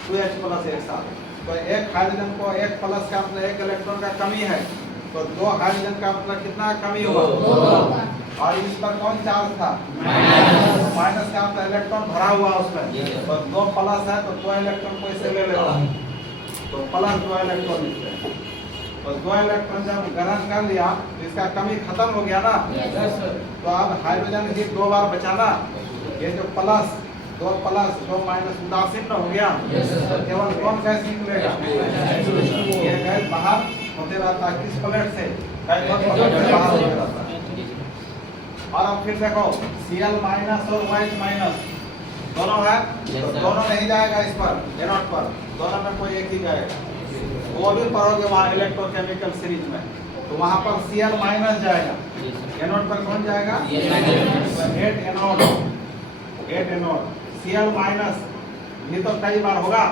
2H+ एक साथ। तो एक हाइड्रोजन को 1 प्लस का मतलब 1 इलेक्ट्रॉन का कमी है, तो 2 हाइड्रोजन का मतलब कितना कमी होगा? और इस पर कौन चार्ज था? माइनस का मतलब इलेक्ट्रॉन भरा हुआ उसमें। तो 2 प्लस है तो 2 इलेक्ट्रॉन को इससे ले लेगा, तो प्लस 2 इलेक्ट्रॉन लिखते हैं। तो 2 इलेक्ट्रॉन जब ग्रहण कर लिया तो इसका कमी खत्म हो गया ना। तो अब हाइड्रोजन ही 2 बार बचाना, ये जो प्लस 2 प्लस 2 माइनस उदासीन न हो गया, तो केवल कौन गैस निकलेगा? ये गैस बाहर होते रहता है। किस प्लेट से? कैथोड प्लेट से बाहर होते रहता है। और अब फिर देखो Cl माइनस और OH माइनस दोनों है, तो दोनों नहीं जाएगा इस पर, एनोड पर, दोनों में कोई एक ही जाएगा। वो भी पढ़ोगे वहाँ इलेक्ट्रोकेमिकल सीरीज में, तो वहाँ पर Cl माइनस जाएगा, एनोड पर कौन जाएगा? 8 एनोड, 8 एनोड। Cl माइनस ये तो कई बार होगा,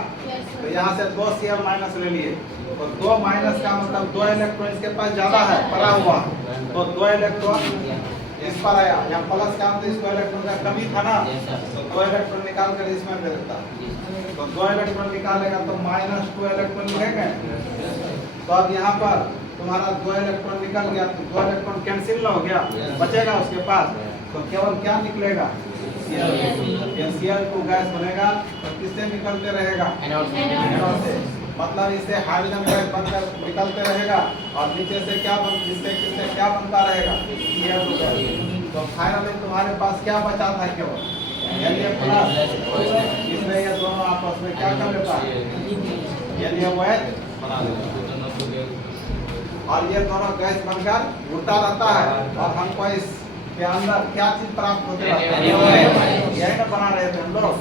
तो यहाँ से 2 Cl माइनस ले लिए, तो 2 माइनस का मतलब 2 इलेक्ट्रॉन इसके पास ज्यादा है पड़ा हुआ, तो 2 इलेक्ट्रॉन इस पर आया। या प्लस का मतलब इसको इलेक्ट्रॉन का कमी था ना, तो 2 इलेक्ट्रॉन निकाल कर इसमें दे देता। तो 2 इलेक्ट्रॉन निकालेगा तो -2 इलेक्ट्रॉन लिखेंगे। तो अब यहाँ पर तुम्हारा 2 इलेक्ट्रॉन निकल गया, तो 2 इलेक्ट्रॉन कैंसिल ना हो गया, बचेगा उसके पास, तो केवल क्या निकलेगा? Cl2 गैस बनेगा। तो किससे निकलते रहेगा? एनोड से। मतलब इससे हाइड्रोजन गैस बनकर निकलते रहेगा और नीचे से क्या किससे क्या बनता रहेगा? Cl2 gas. तो फाइनली तुम्हारे पास क्या बचा था? केवल Na+। इसलिए ये दोनों आपस में क्या कर लेता है? NaOH बना लेता है और ये दोनों गैस बनकर उड़ता रहता है। और हमको इसके अंदर क्या चीज प्राप्त होते रहता है? यही ना बना रहे थे हम लोग।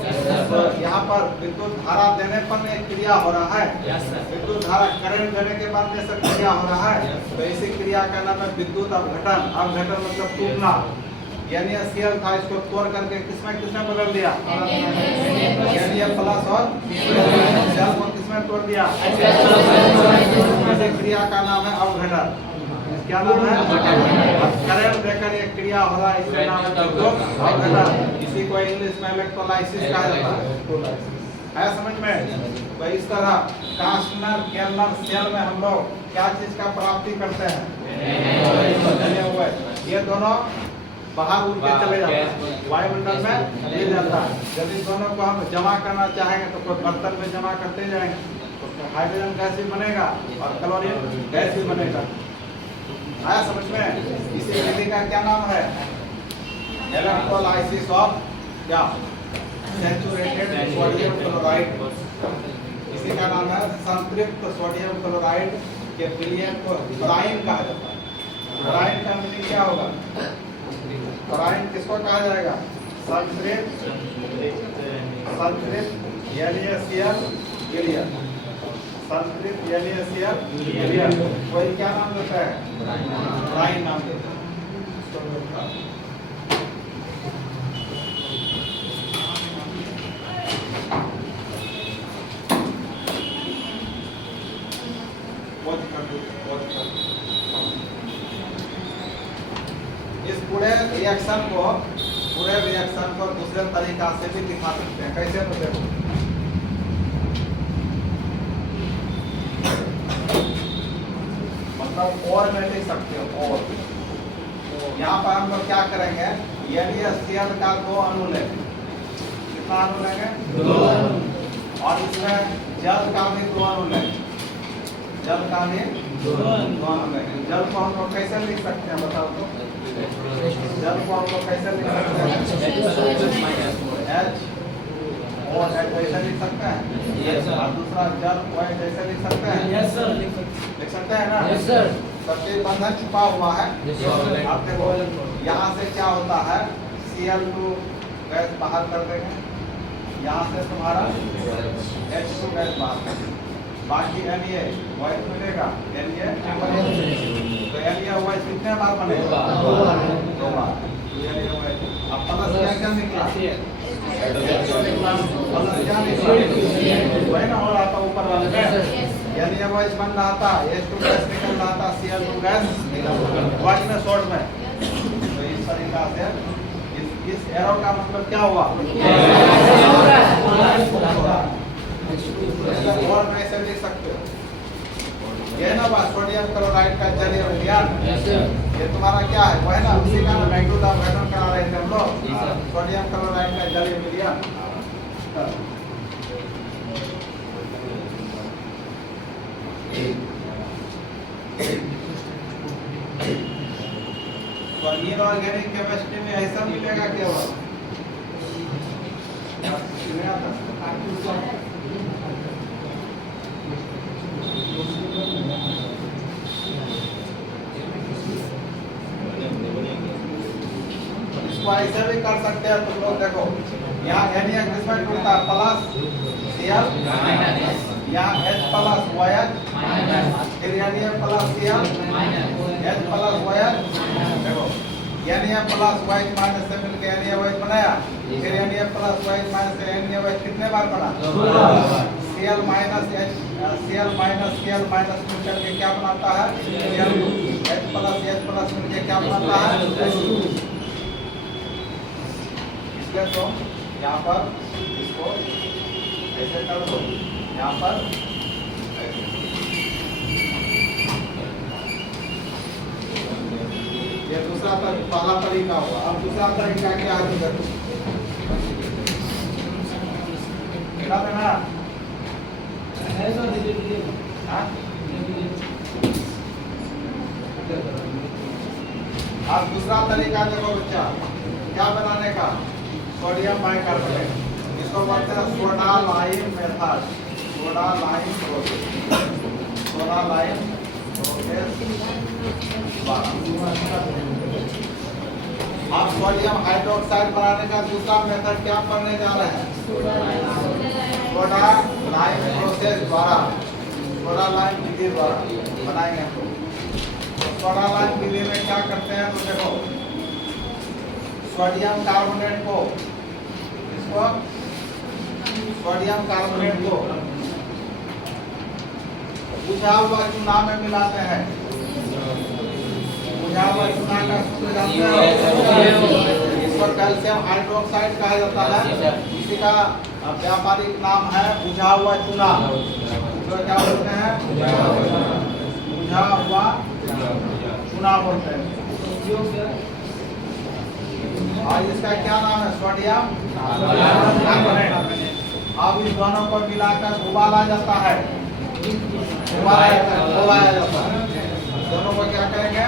तो यहाँ पर विद्युत धारा देने पर एक क्रिया हो रहा है, विद्युत धारा करंट देने के बाद में सब क्रिया हो रहा है। तो इसी क्रिया का नाम है विद्युत अपघटन। अपघटन मतलब टूटना। यानी Cl था, इसको तोड़ करके किसमें बदल दिया? यानी ये प्लस और Cl को किसमें तोड़ दिया? इसी क्रिया का नाम है अपघटन। क्या नाम है? करंट देकर एक क्रिया हो रहा है, इसका नाम है विद्युत अपघटन। इसी को इंग्लिश में इलेक्ट्रोलाइसिस कहा जाता है समझ में? तो इस तरह कास्टनर केल्नर सेल में हम लोग क्या चीज का प्राप्ति करते हैं? ये दोनों बाहर उड़ के चले जाता है, वायुमंडल में ले जाता है। यदि दोनों को हम जमा करना चाहेंगे तो कोई बर्तन में जमा करते जाएंगे, तो हाइड्रोजन गैस भी बनेगा और क्लोरीन गैस भी बनेगा। आया समझ में? इसी विधि का क्या नाम है? इलेक्ट्रोलाइसिस ऑफ क्या? Saturated sodium chloride. इसी का नाम है संतृप्त सोडियम क्लोराइड के विलयन को ब्राइन कहा जाता है। ब्राइन का मीनिंग क्या होगा? ब्राइन किसको कहा जाएगा? संतृप्त NaCl विलयन, संतृप्त NaCl विलयन। कोई क्या नाम देता है? ब्राइन नाम देता है। इस पूरे रिएक्शन को पूरे रिएक्शन को दूसरे तरीका से भी दिखा सकते हैं। कैसे तो देखो, मतलब और में लिख सकते हो। और यहाँ पर हम लोग क्या करेंगे, यदि Cl का 2 अणु लेंगे, कितना अणु लेंगे? 2 अणु। और इसमें जल का भी 2 अणु लेंगे, जल का भी 2 अणु लेंगे। जल को हम लोग कैसे लिख सकते हैं बताओ तो? जल को हम लोग कैसे लिख सकते हैं? H और H ऐसे लिख सकते हैं। और दूसरा जल Y जैसे लिख सकते हैं। लिख सकते हैं ना? सबके बंधन छुपा हुआ है। आप देखो यहाँ से क्या होता है, Cl2 गैस बाहर कर देंगे, यहाँ से तुम्हारा H2 गैस बाहर कर देंगे, बाकी NaOH मिलेगा। तो NaOH कितने बार बनेगा? 2 बार। अब प्लस क्या निकला? प्लस क्या निकला? वही ना हो रहा था ऊपर वाले में, NaOH बन रहा था, H2 गैस निकल रहा था, Cl2 गैस वाट में शॉर्ट में। तो इस तरीका से इस एरो का मतलब क्या हुआ? और में ऐसे लिख सकते हो, ये ना बात सोडियम क्लोराइड का जलीय विलयन। ये तुम्हारा क्या है, वो है ना, उसी का ना मैग्नीट्यूड ऑफ एटम करा रहे थे हम लोग, सोडियम क्लोराइड का जलीय विलयन। तो इनऑर्गेनिक केमिस्ट्री में ऐसा मिलेगा केवल इसको ऐसे भी कर सकते हैं तुम लोग। देखो यहाँ एग्रीमेंट होता है प्लस Cl, यहाँ H प्लस OH, फिर plus Cl, H plus OH। देखो प्लस OH माइनस से मिलकर NaOH बनाया, फिर प्लस OH माइनस से NaOH कितने बार बना? Cl माइनस Cl माइनस मिलकर के क्या बनाता है? H प्लस मिलकर क्या बनाता है? इसलिए तो यहाँ पर इसको ऐसे कर दो, यहाँ पर ये दूसरा पहला तरीका हुआ। अब दूसरा तरीका क्या है? क्या देना? अब दूसरा तरीका देखो बच्चा, क्या बनाने का? सोडियम बाइकार्बोनेट, इसको बोलते हैं soda lime method. Soda lime process, soda lime process. आप सोडियम हाइड्रोक्साइड बनाने का दूसरा मेथड क्या करने जा रहे हैं? सोडा लाइम प्रोसेस द्वारा, सोडा लाइम विधि द्वारा बनाएंगे। तो सोडा लाइम विधि में क्या करते हैं? तो देखो सोडियम कार्बोनेट को, इसको सोडियम कार्बोनेट को बुझा हुआ चूना में मिलाते हैं। बुझा हुआ चूना का सूत्र जानते हो? इसको कैल्शियम हाइड्रोक्साइड कहा जाता है। इसी का व्यापारिक नाम है बुझा हुआ चूना। तो क्या बोलते हैं? बुझा हुआ चूना बोलते हैं। और इसका क्या नाम है? Sodium carbonate. अब इस दोनों को मिलाकर उबाला जाता है, उबाला जाता है। दोनों को क्या करेंगे?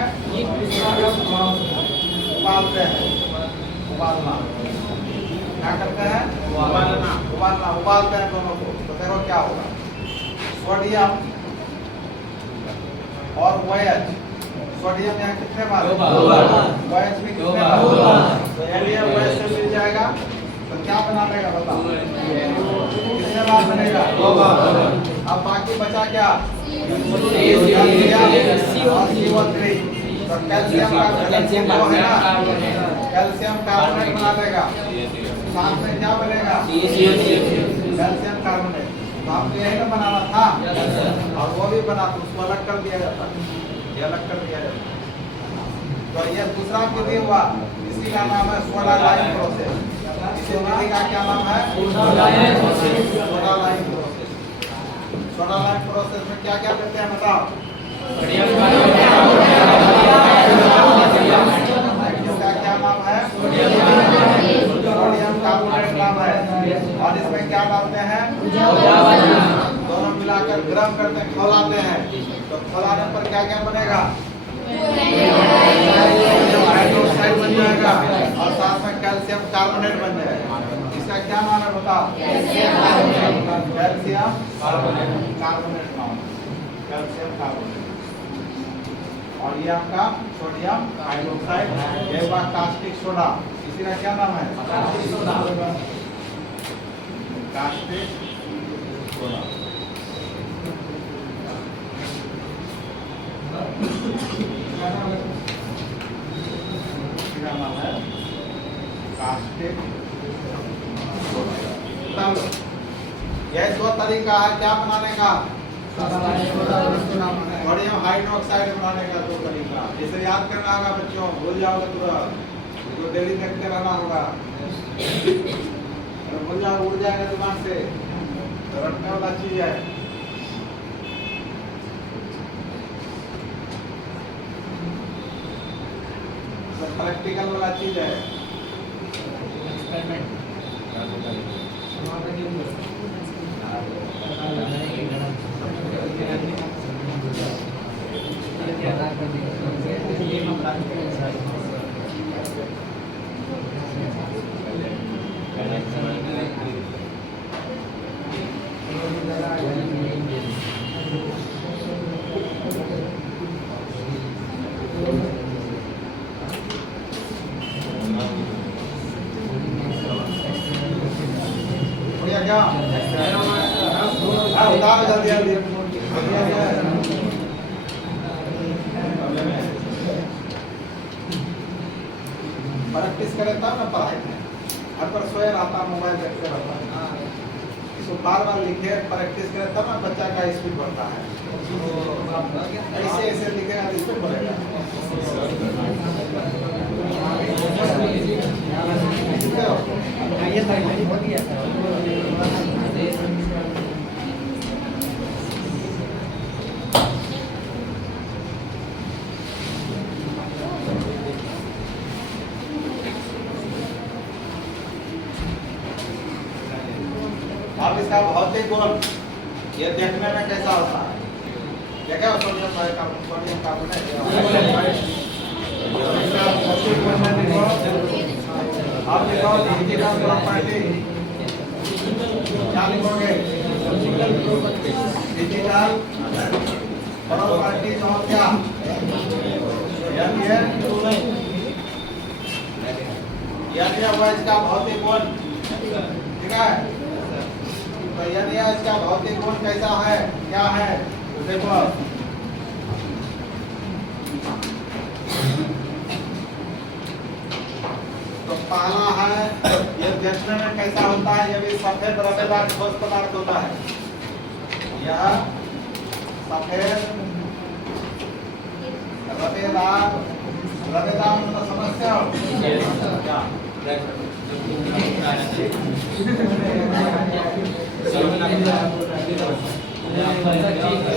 उबालते हैं। उबालना क्या करते हैं? उबालना उबालते हैं दोनों को। तो देखो क्या होगा, सोडियम और OH। सोडियम यहाँ कितने बार? 2 बार। OH भी कितने बार? तो NaOH से मिल जाएगा तो क्या बना लेगा बताओ? कितने बार बनेगा? 2 बार। अब बाकी बचा क्या? CO3। तो कैल्शियम का है ना, कैल्शियम कार्बोनेट बना लेगा, साथ में क्या बनेगा? Calcium carbonate. तो आपको यही ना बनाना था, और वो भी बना तो उसको अलग कर दिया जाता है, ये अलग कर दिया जाता है। तो ये दूसरा विधि हुआ। इसी विधि का नाम है सोडा लाइन प्रोसेस। इस विधि का क्या नाम है? Soda line process. Soda line process में क्या क्या करते हैं बताओ? इसका क्या नाम है? सोडियम कार्बोनेट नाम है। और इसमें क्या डालते हैं? दोनों मिलाकर गर्म करते हैं, खौलाते हैं। तो खौलाने पर क्या क्या बनेगा? हाइड्रोक्साइड बन जाएगा और साथ में कैल्शियम कार्बोनेट बन जाएगा। इसका क्या नाम है बताओ? कैल्शियम कार्बोनेट नाम, कैल्शियम कार्बोनेट। और ये आपका सोडियम हाइड्रोक्साइड, ये हुआ कास्टिक सोडा। इसी का क्या नाम है? Caustic soda. Caustic soda. इसका नाम है कास्टिक सोडा। यह दो तरीका है क्या बनाने का? सोडियम हाइड्रोक्साइड बनाने का दो तरीका। इसे याद करना होगा बच्चों, भूल जाओगे तुरंत, तो डेली देखते रहना होगा। अगर भूल जाओ उड़ जाएगा दिमाग से, तो रटने वाला चीज है। प्रैक्टिकल वाला चीज है। क्या उतारो जल्दी जल्दी। प्रैक्टिस करें तब ना पढ़ाई में। हर पर सोया रहता, मोबाइल देखते रहता। इसको बार बार लिखे, प्रैक्टिस करें तब ना बच्चा का स्पीड बढ़ता है। ऐसे ऐसे लिखेगा तो स्पीड बढ़ेगा। अब इसका भौतिक गुण ये देखने में कैसा होता है? देखा सोडियम कार्बोनेट। आप लिखो फिजिकल प्रॉपर्टी। क्या लिखोगे? फिजिकल प्रॉपर्टी और क्या? यदि हुआ इसका भौतिक गुण, ठीक है? तो यदि इसका भौतिक गुण कैसा है, क्या है? तो देखो तो पहला है, ये देखने में कैसा होता है? ये भी सफेद रवेदार ठोस पदार्थ होता है। यह सफेद रवेदार, रवेदार मतलब समझते हो क्या?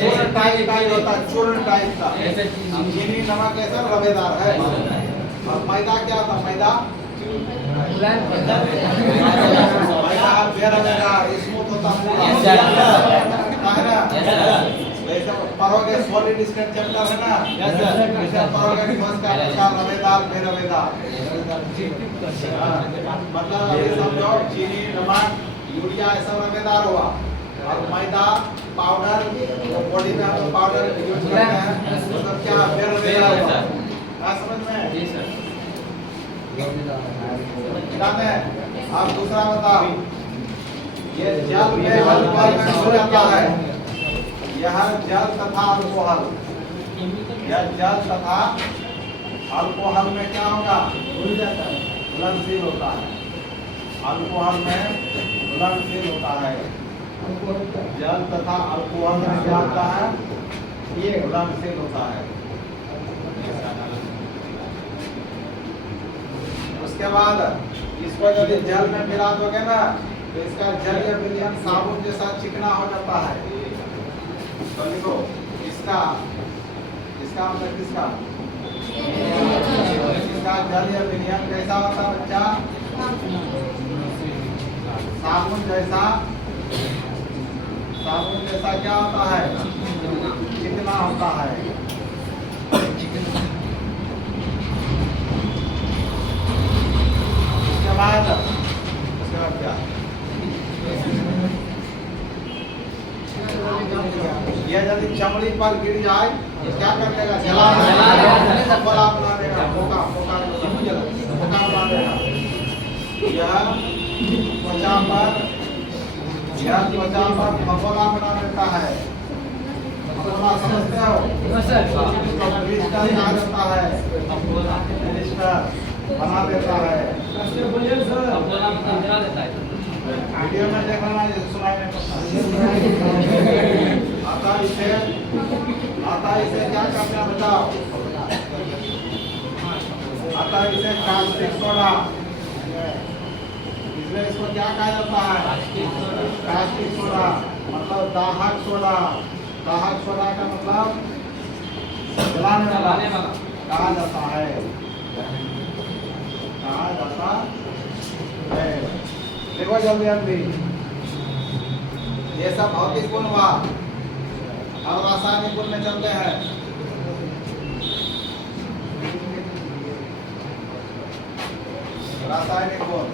चूर्ण टाइप होता है, चूर्ण टाइप का। चीनी नमक ऐसा रवेदार है। और मैदा क्या था? मैदा बेरवेदार स्मूथ होता है। पढ़ोगे सॉलिड स्टेट चैप्टर है ना, जैसे पढ़ोगे ठोस का प्रकार रवेदार बेरवेदार। मतलब अभी समझो चीनी नमक यूरिया ऐसा रवेदार हुआ, और मैदा पाउडर बॉडी में हम पाउडर यूज करते हैं, मतलब क्या बेरवेदार हुआ। क्या समझ में? जी सर। आप दूसरा बताओ। ये जल में अल्कोहल में हो जाता है। यह जल तथा अल्कोहल, यह जल तथा अल्कोहल में क्या होगा? घुलनशील होता है। अल्कोहल में घुलनशील होता है। जल तथा अल्कोहल में क्या होता है? ये घुलनशील होता है। इसके बाद इसको यदि जल में मिला दोगे ना तो इसका जलीय विलयन साबुन जैसा चिकना हो जाता है। तो लिखो इसका मतलब किसका इसका जलीय विलयन कैसा होता है बच्चा? साबुन जैसा क्या होता है? चिकना होता है। उसके बाद क्या? ये यदि चमड़ी पर गिर जाए तो क्या कर देगा? जला देगा, बना देगा, फोका बना देगा। यह त्वचा पर फफोला बना देता है। फफोला समझते हो? इसको ब्लिस्टर कहा जाता है। ब्लिस्टर बना देता है। वीडियो में देखना सुनाई नहीं आता इसे क्या करते हैं बताओ? आता इसे कास्टिक सोडा, इसलिए इसको क्या कहा जाता है? कास्टिक सोडा मतलब दाहक सोडा। दाहक सोडा का मतलब जलाने वाला कहा जाता है। देखो जल्दी ये सब भौतिक गुण हुआ। अब रासायनिक गुण में चलते हैं। रासायनिक गुण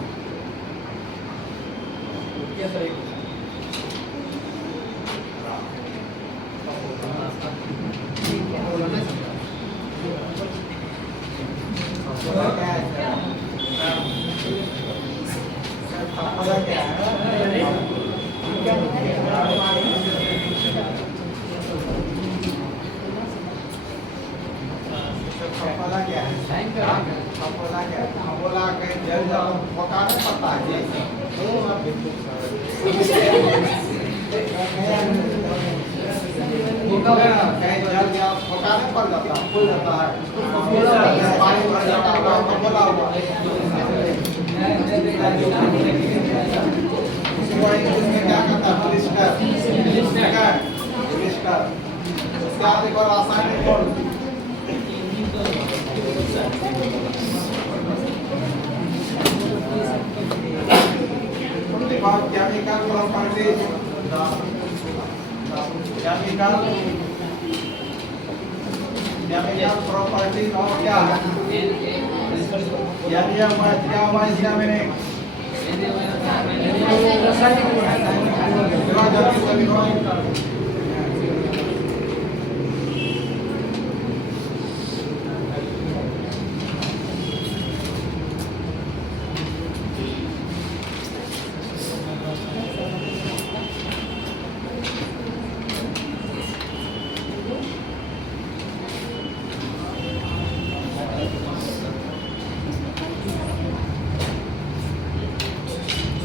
रासायनिक गुण केमिकल प्रॉपर्टीज और क्या यानी क्या हुआ इसका मैंने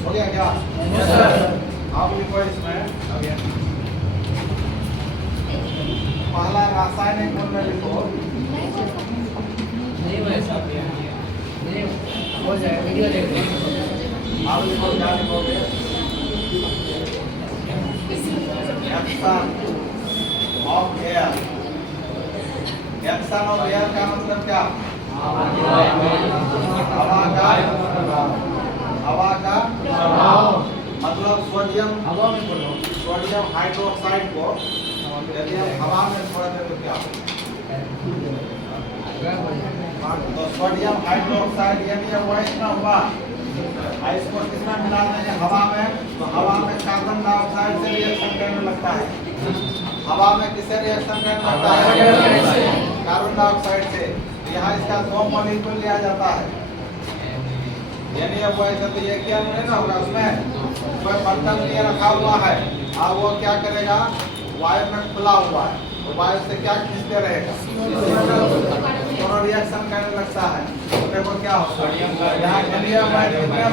हो गया क्या? आप लिखो इसमें पहला रासायनिक गुण में लिखो आप लिखो क्या लिखोगे? एक्शन ऑफ एयर का मतलब क्या? हवा का मतलब सोडियम हाइड्रोक्साइड को यदि हम हवा में छोड़ दें तो क्या? तो सोडियम हाइड्रोक्साइड यदि वैष्णव हुआ, इसको कितना मिला देंगे हवा में, तो हवा में कार्बन डाइऑक्साइड से रिएक्शन करने लगता है। हवा में किससे रिएक्शन करने लगता है? कार्बन डाइऑक्साइड से। यहाँ इसका 2 मॉलिक्यूल लिया जाता है। यानी अब वैसे तो ये क्या नहीं ना होगा, उसमें कोई बर्तन लिए रखा हुआ है, अब वो क्या करेगा? वायु में खुला हुआ है, तो वायु से क्या खींचते रहेगा? दोनों रिएक्शन करने लगता है। तो देखो क्या होगा, यहाँ कितने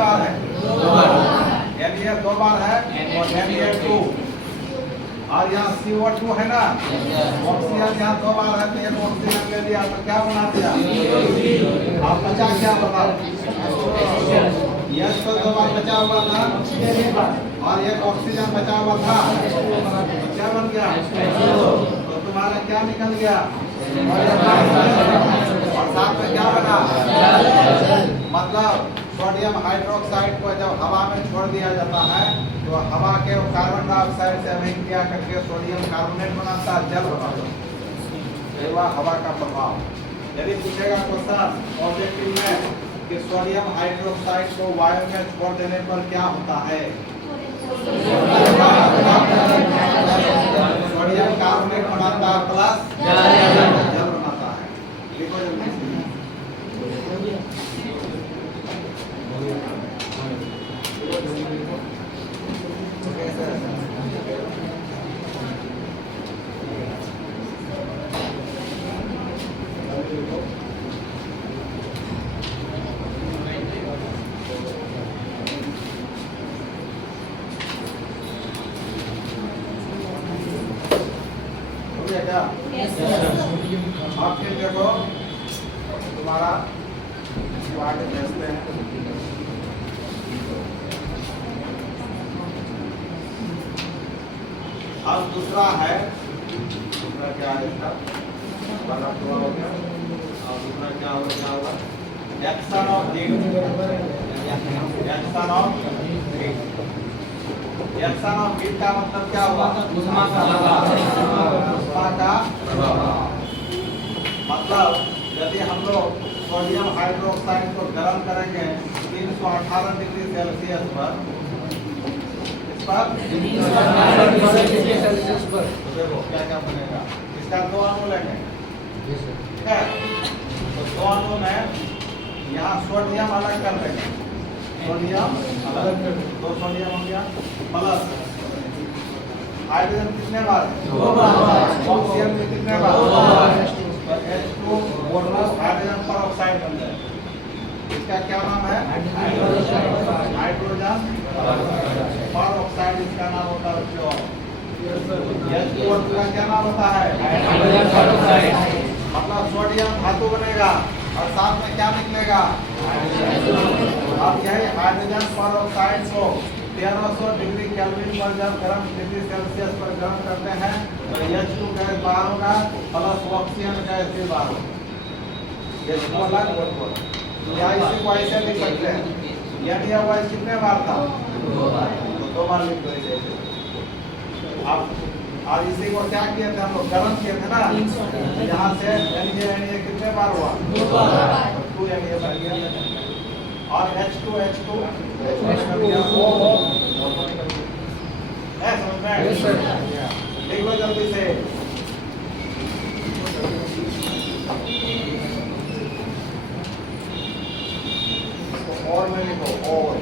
बार है? ये 2 बार है और Na2, और यहाँ CO2 है ना, ऑक्सीजन यहाँ 2 बार है, तो ऑक्सीजन ले लिया तो क्या बना दिया? आप बचा क्या बताओ? यस तो दवा बचा हुआ था और एक ऑक्सीजन बचा हुआ था, तो क्या बन गया? तो तुम्हारा क्या निकल गया? और साथ में क्या बना? मतलब सोडियम हाइड्रोक्साइड को जब हवा में छोड़ दिया जाता है तो हवा के कार्बन डाइऑक्साइड से अभिक्रिया करके सोडियम कार्बोनेट बनाता है, जल बनाता है। ये हुआ हवा का प्रभाव। यदि पूछेगा क्वेश्चन ऑब्जेक्टिव में कि सोडियम हाइड्रोक्साइड को वायु में छोड़ देने पर क्या होता है? सोडियम कार्बोनेट बनाता है प्लस जल बनाता है। लिखो जल्दी से। क्या? आप फिर देखो तुम्हारा आगे भेजते हैं। अब दूसरा है, दूसरा क्या है इसका? वाला पूरा हो गया। और दूसरा क्या होगा? Action of heat. Action of heat. Action of heat का मतलब क्या हुआ? ऊष्मा का प्रभाव। मतलब यदि हम लोग सोडियम हाइड्रोक्साइड को गर्म करेंगे 318 डिग्री सेल्सियस पर, इस पर तो देखो क्या क्या बनेगा। इसका दो अणु लेंगे, ठीक है? तो दो अणु में यहाँ सोडियम अलग कर देंगे, सोडियम अलग कर, दो सोडियम हो गया प्लस हाइड्रोजन कितने बार? दो बार। ऑक्सीजन में कितने बार? दो बार। H2 बोनस हाइड्रोजन परऑक्साइड बन जाए। इसका क्या नाम है? हाइड्रोजन परऑक्साइड इसका नाम होता है। H2O का क्या नाम होता है? Hydrogen peroxide. मतलब सोडियम धातु बनेगा और साथ में क्या निकलेगा? अब यही हाइड्रोजन परऑक्साइड को 1300 डिग्री केल्विन पर जब गर्म डिग्री सेल्सियस पर गर्म करते हैं तो H2 गैस बाहर होगा प्लस ऑक्सीजन गैस भी बाहर होगा। H2 अलग बोल या इसी को ऐसे लिख सकते हैं। यदि यह वाइस कितने बार था? दो बार। तो दो बार लिख दो इसे। अब और इसी को क्या किए थे हम लोग? गर्म किए थे ना। यहाँ से Na कितने बार हुआ? दो बार। तो 2 Na बन गया और H2 लिख लो जल्दी से। और में लिखो और।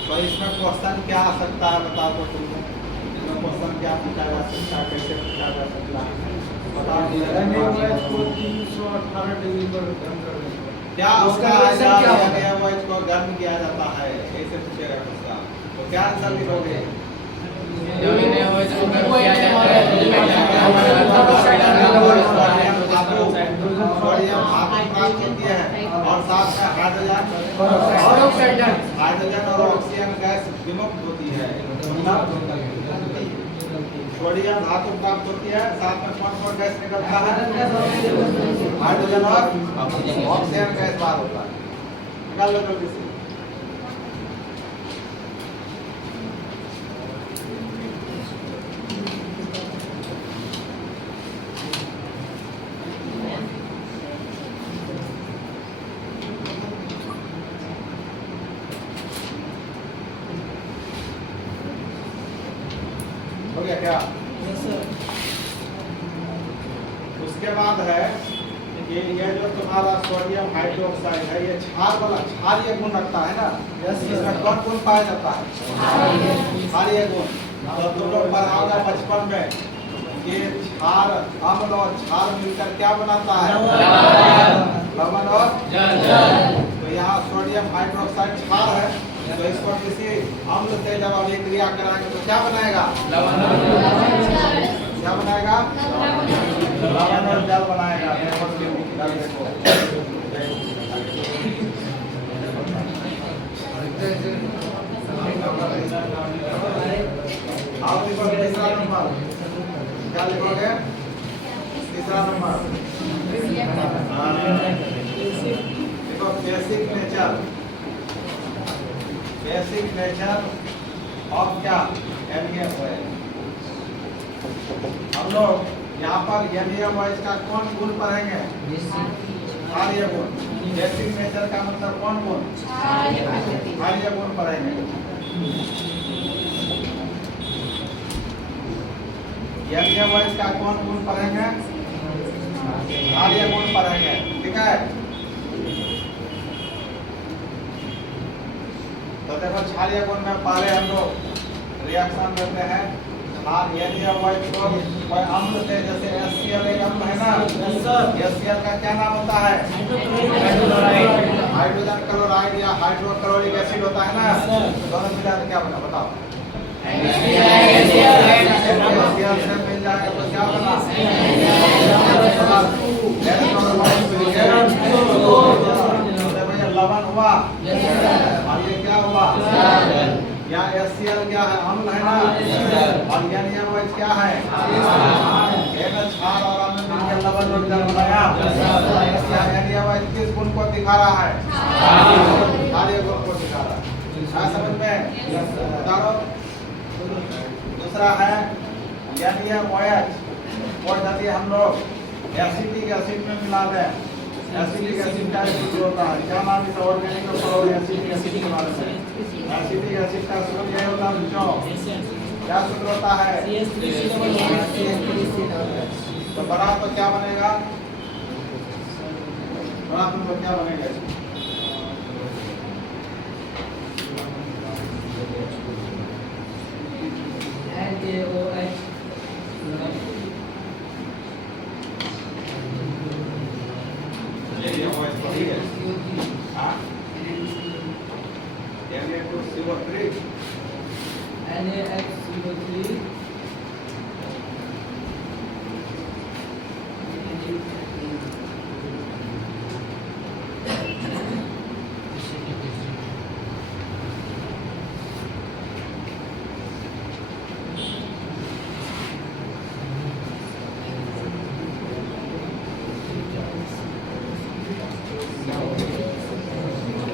तो इसमें क्वेश्चन क्या आ सकता है बताओ तो तुम? इसमें क्वेश्चन क्या पूछा जा सकता है, कैसे पूछा जा सकता है बताओ। 318 डिग्री पर गर्म कर देंगे। क्या उसका आंसर क्या है? वो इसको गर्म किया जाता है, ऐसे पूछेगा क्वेश्चन। तो क्या आंसर लिखोगे? और साथ में हाइड्रोजन और ऑक्सीजन गैस विमुक्त होती है। सोडियम धातु प्राप्त होती है, साथ में कौन कौन गैस निकलता है? हाइड्रोजन और ऑक्सीजन गैस बाहर होता है। निकाल लो जल्दी से। हो गया क्या? उसके बाद है कि ये जो तुम्हारा सोडियम हाइड्रोक्साइड है, ये क्षार वाला, क्षारीय गुण रखता है ना। इसमें कौन गुण पाया जाता है? क्षारीय गुण। तो तुम लोग पढ़ा होगा बचपन में ये क्षार अम्ल और क्षार मिलकर क्या बनाता है? लवण और तो यहाँ सोडियम हाइड्रोक्साइड क्षार है, तो इसको किसी अम्ल से जब अभिक्रिया कराएंगे तो क्या बनाएगा? क्या बनाएगा? लवण और जल बनाएगा। आप लिखोगे तीसरा नंबर, क्या लिखोगे? तीसरा नंबर देखो, बेसिक नेचर ऑफ क्या? NaOH। हम लोग यहाँ पर NaOH का कौन गुण पढ़ेंगे? क्षारीय गुण। बेसिक नेचर का मतलब कौन गुण? क्षारीय गुण पढ़ेंगे। NaOH का कौन गुण पढ़ेंगे? क्षारीय गुण पढ़ेंगे, ठीक है। तो देखो, क्षारीय गुण में पहले हम लोग रिएक्शन करते हैं। NaOH को कोई अम्ल से, जैसे HCl एक अम्ल है ना, HCl का क्या नाम होता है? हाइड्रोजन क्लोराइड या हाइड्रोक्लोरिक एसिड होता है ना, दोनों मिला के क्या बना? बताओ। HCl से मिल जाएगा तो क्या बना? लवण हुआ और ये क्या हुआ? यहाँ HCl क्या है? अम्ल है ना, और NaOH क्या है? क्षार और अम्ल मिलकर लवण और जल बनाया। NaOH किस गुण को दिखा रहा है? क्षारीय गुण को दिखा रहा है। समझ में? बताओ। दूसरा है NaOH और यदि हम लोग एसिटिक एसिड में मिला दें, एसिटिक एसिड का सूत्र होता है, क्या नाम है? ऑर्गेनिक और एसिटिक एसिड के बारे में। एसिटिक एसिड का सूत्र यह होता है बच्चों, क्या सूत्र होता है? तो बड़ा तो क्या बनेगा? बड़ा तो क्या बनेगा? NaHCO3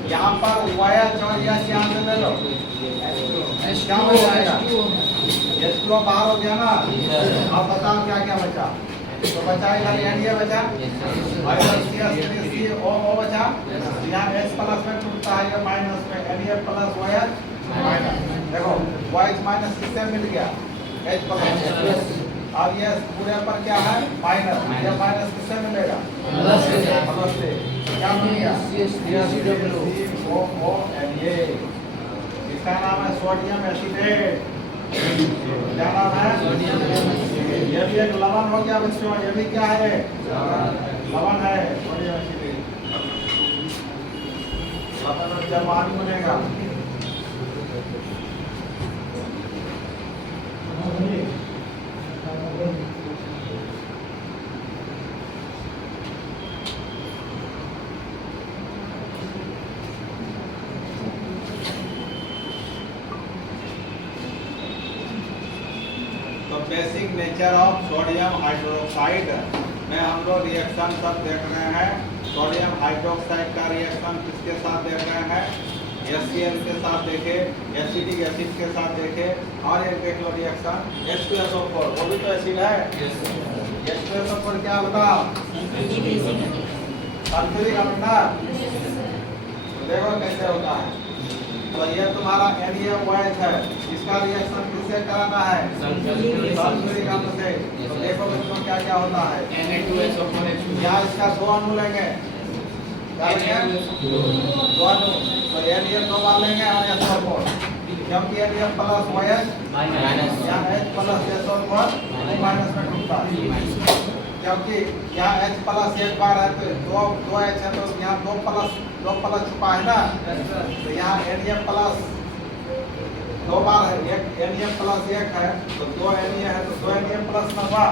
यहाँ पर OH और H यहाँ से ले लो, क्या बचेगा? H2O बाहर हो गया ना। अब बताओ क्या क्या बचा? तो बचा इधर Na बचा, और CH3COO बचा। यहाँ H प्लस में टूटता है, ये माइनस में, Na प्लस OH माइनस। देखो OH माइनस किससे मिल गया? H plus. अब ये पूरे पर क्या है? माइनस। ये माइनस किससे मिलेगा? प्लस से। क्या बन गया? COONA। इसका नाम है सोडियम एसिटेट। क्या नाम है? ये भी एक लवण हो गया बच्चों, ये भी क्या है? लवण है, सोडियम एसिटेट। लवण और जल पानी बनेगा। Basic nature of sodium hydroxide में हम लोग रिएक्शन सब देख रहे हैं। सोडियम हाइड्रोक्साइड का रिएक्शन किसके साथ देख रहे हैं? HCl के साथ देखे, एसिटिक एसिड के साथ देखे, और एक देख लो रिएक्शन H2SO4, वो भी तो एसिड है। H2SO4 क्या बताओ? सल्फ्यूरिक अम्ल। देखो कैसे होता है। तो ये तुम्हारा NaOH है, इसका रिएक्शन किससे कराना है? सल्फ्यूरिक अम्ल से। तो देखो बच्चों क्या क्या होता है। Na2SO4, यहाँ इसका दो अणु लेंगे, क्या लेंगे? दो अणु। तो Na दो बार लेंगे और SO4 क्योंकि N F plus Y H यहाँ एच प्लस एस और माइनस में टूटता है, क्योंकि यहाँ एच प्लस एक बार है तो दो एच है, तो यहाँ दो प्लस छुपा है ना, तो यहाँ एन एफ प्लस दो बार है, एक एन एफ प्लस एक है तो दो एन ए है, तो दो एन ए प्लस ना हुआ,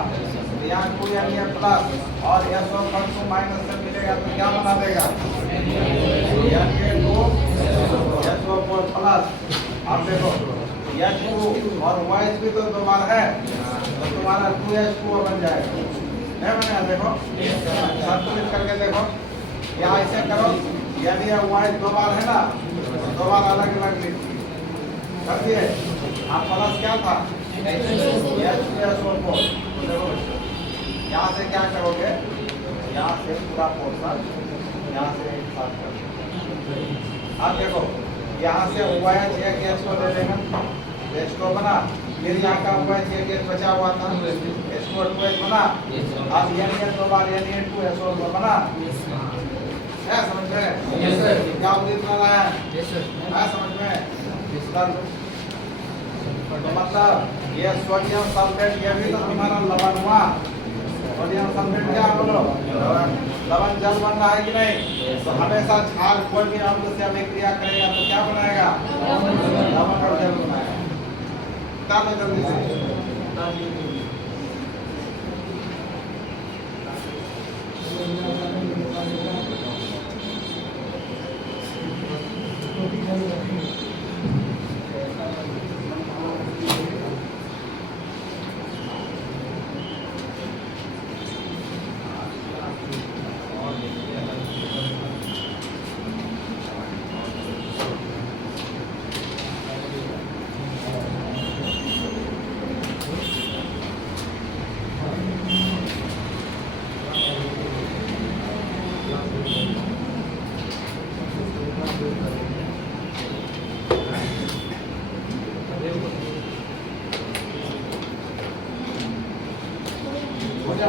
तो यहाँ टू एन ए प्लस और एस ओ माइनस से मिलेगा तो क्या बना देगा N A two S O plus. आप देखो एच टू और वाई भी तो दो बार है, तो तुम्हारा टू एच टू बन जाएगा, है बना? देखो संतुलित करके देखो, यहाँ ऐसे करो, यानी वाई दो बार है ना, दो बार अलग अलग लिखिए कर दिए। आप प्लस क्या था यहाँ से क्या करोगे, यहाँ से पूरा पोर्शन यहाँ से एक साथ कर। आप देखो यहाँ से OH एक एच को ले लेगा, एच को बना, फिर यहाँ का OH एक एच बचा हुआ था, एच को 2H बना, अब यानी दो बार यानी 2 SO बना, है समझ में? क्या उदित वाला है समझ में? तो मतलब ये सोडियम सल्फेट ये भी तो हमारा लवण हुआ, सोडियम सल्फेट क्या बोलो लवण जल बन रहा है कि नहीं? तो हमेशा क्षार कोई भी अम्ल से अभिक्रिया करेगा तो क्या बनाएगा लवण और जल बनाएगा। निकालो जल्दी से।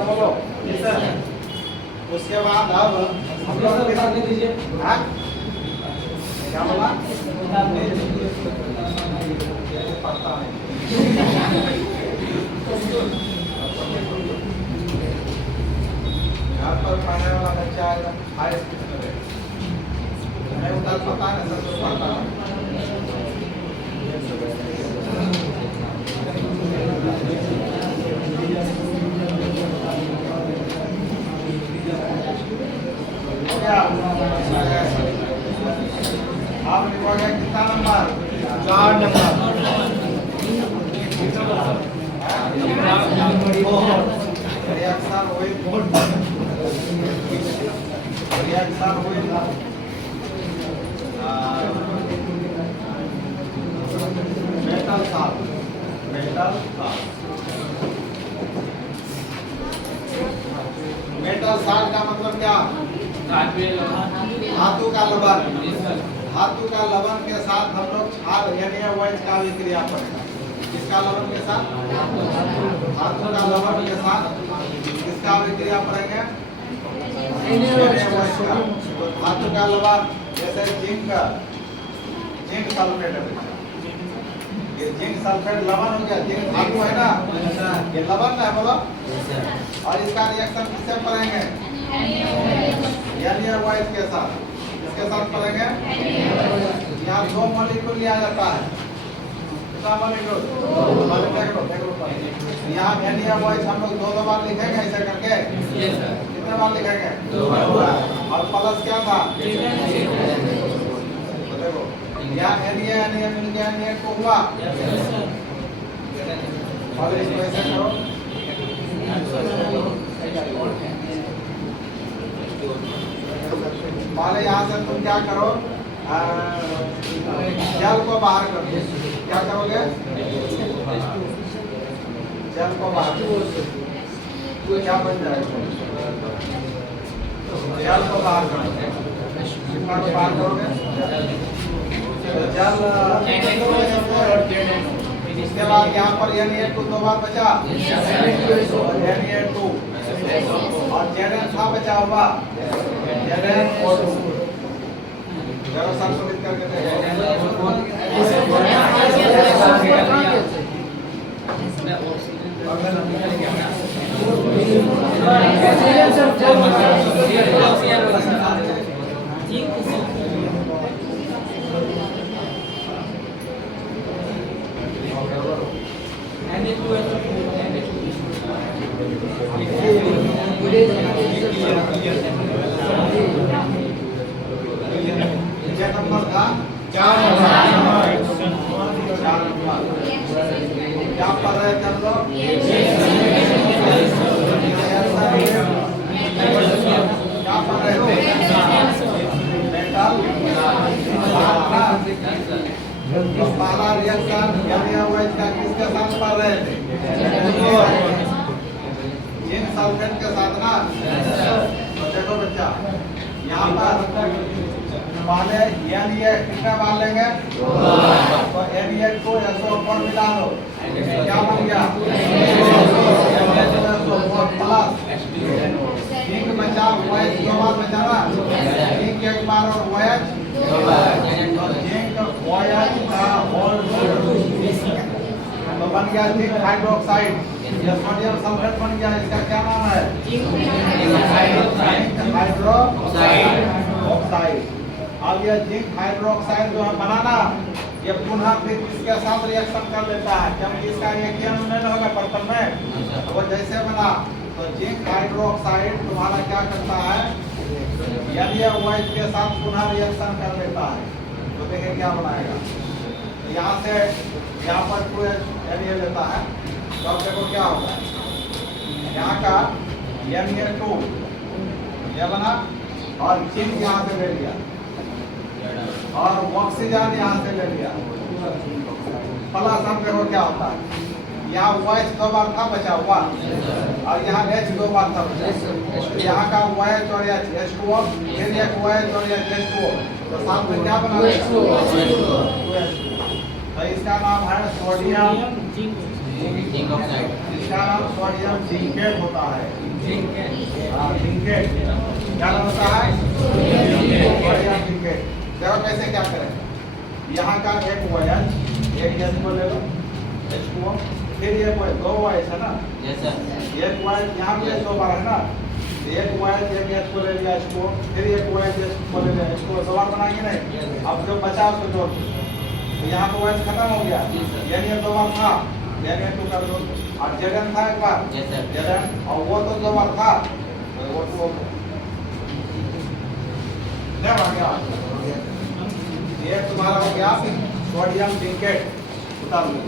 बोलो उसके बाद अब हम लोग दीजिए क्या बोला पता नहीं यहाँ पर पढ़ने वाला बच्चा एकदम हाई स्पीड में मैं उधर पता है सब कुछ पढ़ता हूँ। आप लिखोगे कितना नंबर 4 नंबर रिएक्शन हुई मेटल साल्ट मेटल साल्ट का मतलब क्या धातु का लवण, धातु का लवण के साथ हम लोग क्षार यानी OH का विक्रिया करेंगे। किसका लवण के साथ धातु का लवण के साथ किसका विक्रिया करेंगे तो धातु का लवण जैसे जिंक सल्फेट है, ये जिंक सल्फेट लवण हो गया, जिंक धातु है ना, ये लवण है बोलो, और इसका रिएक्शन किससे करेंगे यानी OH के साथ, इसके साथ करेंगे। यहाँ 2 मॉलिक्यूल लिया जाता है, कितना मॉलिक्यूल देख लो यहाँ NaOH हम लोग 2 बार लिखेंगे ऐसे करके, कितने बार लिखेंगे 2 बार, और प्लस क्या था देखो यहाँ Na मिल गया Na को हुआ, और इसको ऐसे करो पहले यहाँ से तुम क्या करो जल को बाहर करो, क्या करोगे जल को बाहर क्या बन जाएगा जल को बाहर करो, कितना को बाहर करोगे जल। इसके बाद यहाँ पर Na2 2 बार बचा Na2 और Zn था बचा हुआ Zn संतुलित करके नंबर था 4 नंबर। क्या पढ़ रहे थे हम लोग? क्या पढ़ रहे थे? मेटल पहला रिएक्शन इसका किसके साथ पढ़ रहे थे? जिंक सल्फेट के साथ ना। तो देखो बच्चा, यहाँ पर पहले ये कितना बार लेंगे? तो NaN को SO ऊपर मिला दो, क्या बन गया? प्लस जिंक बचा, OH 2 बार बचा ना, जिंक 1 बार और OH 2 बार। तो जिंक OH का होल तो बन गया जिंक हाइड्रोक्साइड। ये सोडियम सल्फेट बन गया, इसका क्या नाम है? Zinc hydroxide. अब ये जिंक हाइड्रोक्साइड जो है बनाना, ये पुनः फिर इसके साथ रिएक्शन कर लेता है, क्योंकि इसका एक ही अणु नहीं होगा बर्तन में। वो जैसे बना तो जिंक हाइड्रोक्साइड तुम्हारा क्या करता है, यदि OH के साथ पुनः रिएक्शन कर लेता है तो देखिए क्या बनाएगा। तो यहाँ से यहाँ पर 2H Na लेता है, तो अब देखो क्या होगा, यहाँ का Na2 ये बना और जिंक यहाँ से ले लिया और ऑक्सीजन यहाँ से ले लिया। प्लस अब देखो क्या होता है, यहाँ OH 2 बार था बचा हुआ और यहाँ H 2 बार था बचा। यहाँ का OH और H2O, फिर एक OH और H2O, तो साथ में क्या बना? 2H2। तो इसका नाम है सोडियम जिंक ऑक्साइड। इसका नाम सोडियम जिंकेट होता है। जिंकेट क्या होता है? Sodium zincate. देखो कैसे क्या करें, यहाँ का एक OH एक H2O ले लो, H2O, फिर ये 2 OH है ना, एक OH यहाँ पे 2 बार है ना, एक OH एक H2O ले लिया H2O, फिर एक OH H2O ले लिया H2O, 2 बार बनाएंगे नहीं। अब जो बचा उसको जोड़ दो, तो यहाँ तो OH खत्म हो गया, यानी 2 बार था, यानी 2 कर दो, और Zn था एक बार, Zn, और वो तो 2 बार था, तो वो 2 नहीं बन गया। ये तुम्हारा हो गया सोडियम जिंकेट। उतार लो।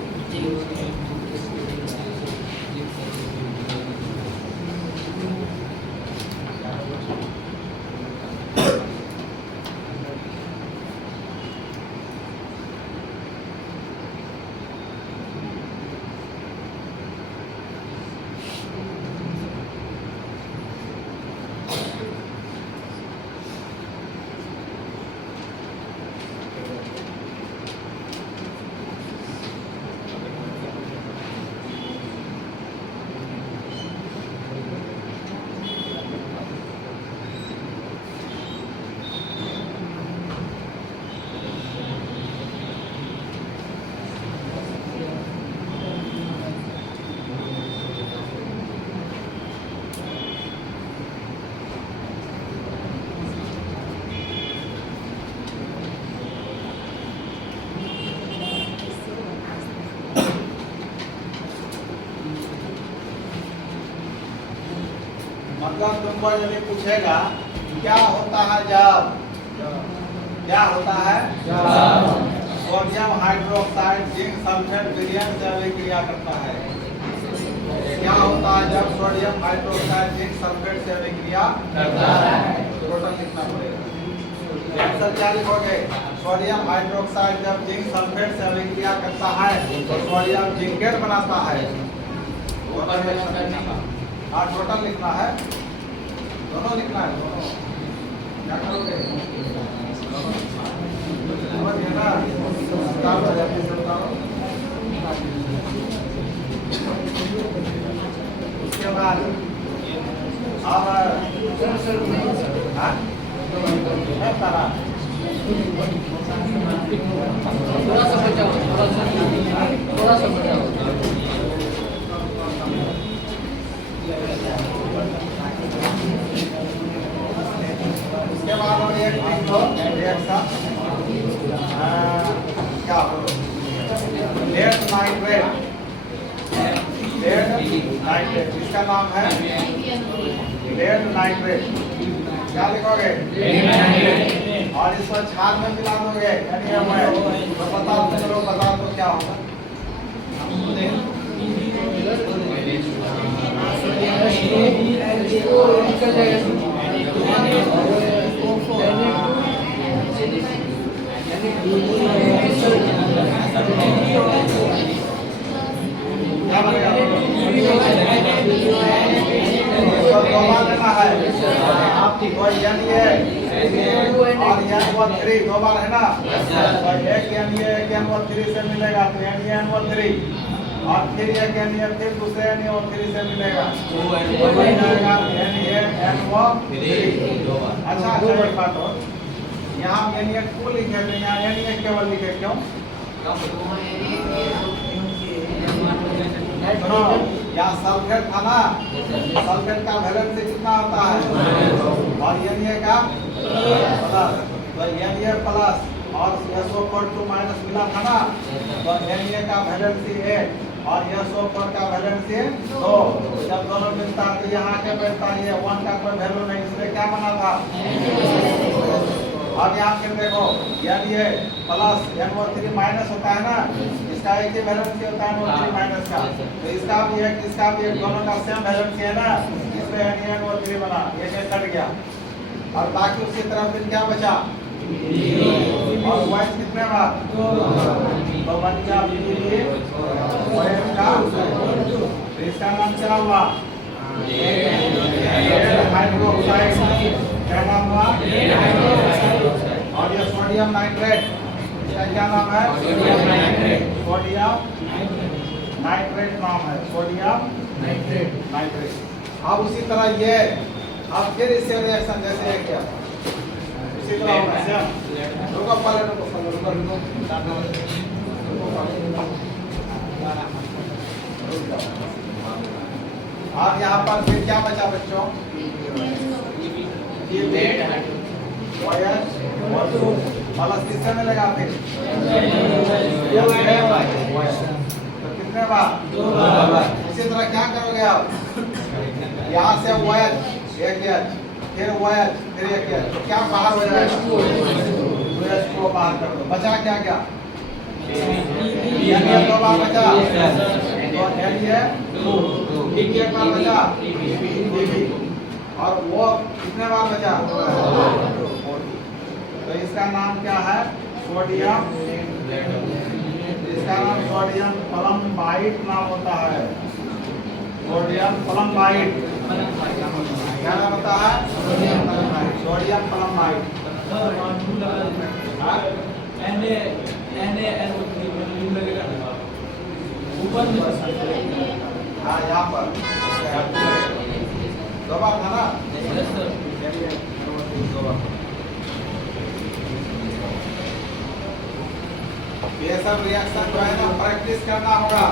मतलब तुमको यदि पूछेगा क्या होता है जब, क्या होता है सोडियम हाइड्रोक्साइड जिंक सल्फेट विलयन से अभिक्रिया करता है। क्या होता है जब सोडियम हाइड्रोक्साइड जिंक सल्फेट से अभिक्रिया करता है? टोटल लिखना पड़ेगा। आंसर क्या लिखोगे? सोडियम हाइड्रोक्साइड जब जिंक सल्फेट से अभिक्रिया करता है तो सोडियम जिंकेट बनाता है। टोटल लिखना है, दोनों लिखना है, दोनों। क्या करोगे? उसके बाद अब थोड़ा सा बचाओ, थोड़ा सा बचाओ। उसके बाद हम एक लिख लो रिएक्शन क्या बोलो लेड नाइट्रेट, लेड नाइट्रेट इसका नाम है लेड नाइट्रेट। क्या लिखोगे? और इसको छाल में मिला दोगे यानी हम है तो बताओ, चलो बताओ तो क्या होगा? निकल जाएगा। क्या बनेगा? इसको दो बार लेना है आप कोई यानी है और यानी वो 3 दो बार है ना, तो एक यानी है एक यानी वो 3 से मिलेगा तो यानी है वो 3 और फिर एक यानी है फिर दूसरे यानी वो 3 से मिलेगा तो बन जाएगा यानी है एन वो 3। अच्छा अच्छा एक बात और यहाँ यानी एक को लिखे तो यहाँ यानी एक केवल लिखे क्यों? सुनो यहाँ सल्फेट था ना, सल्फेट का वैलेंसी कितना होता है और यानी का प्लस, तो यानी प्लस और SO4 माइनस मिला था ना, तो यानी का वैलेंसी 1 और SO4 का वैलेंसी 2। जब दोनों मिलता है तो यहाँ के मिलता है 1 का कोई वैल्यू नहीं, इसलिए क्या बना था? अब यहाँ फिर देखो यानी ये प्लस NO3 माइनस होता है ना, इसका एक ही वैलेंसी होता है NO3 माइनस का, तो इसका भी एक दोनों का सेम वैलेंसी है ना, इसलिए यानी NO3 बना, ये कट गया। और बाकी उसी तरह फिर क्या बचा और वाइस कितने बार तो बन गया का, तो इसका नाम क्या हुआ? हाइड्रोक्साइड। क्या नाम हुआ? और ये सोडियम नाइट्रेट, इसका क्या नाम है? सोडियम नाइट्रेट नाम है, सोडियम नाइट्रेट। अब उसी तरह ये अब फिर इससे रिएक्शन जैसे है क्या उसी तरह होगा सेम। रुको पहले रुको अब यहाँ पर फिर क्या बचा बच्चों? ये प्लस किससे मिलेगा फिर? तो कितने बार? इसी तरह क्या करोगे आप? यहाँ से OH एक H फिर OH फिर एक H, तो क्या बाहर हो जाएगा? OH को बाहर कर दो, बचा क्या क्या? यानी दो बार बचा तो यानी है 2, एक बार बचा और वो कितने बार बचा? तो इसका नाम क्या है? सोडियम, इसका नाम सोडियम पलम्बाइड नाम होता है, सोडियम पलम्बाइड। क्या नाम होता है? सोडियम पलम्बाइड। हाँ यहाँ पर दो बार था ना, दो बार। ये सब रिएक्शन जो है ना प्रैक्टिस करना होगा।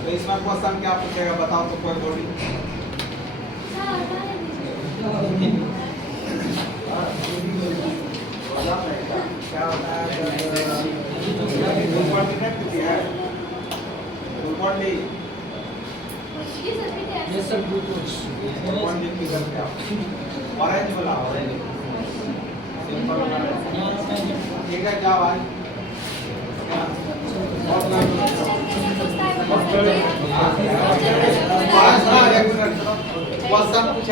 तो इसमें क्वेश्चन क्या पूछेगा बताओ तो कोई बॉडी क्या की है ग्लूकोन डी ये सभी थे ये सब ग्लूकोज ग्लूकोन डी की करते आप ऑरेंज वाला ऑरेंज सिंपल ठीक है क्या भाई बहुत होता है क्वेश्चन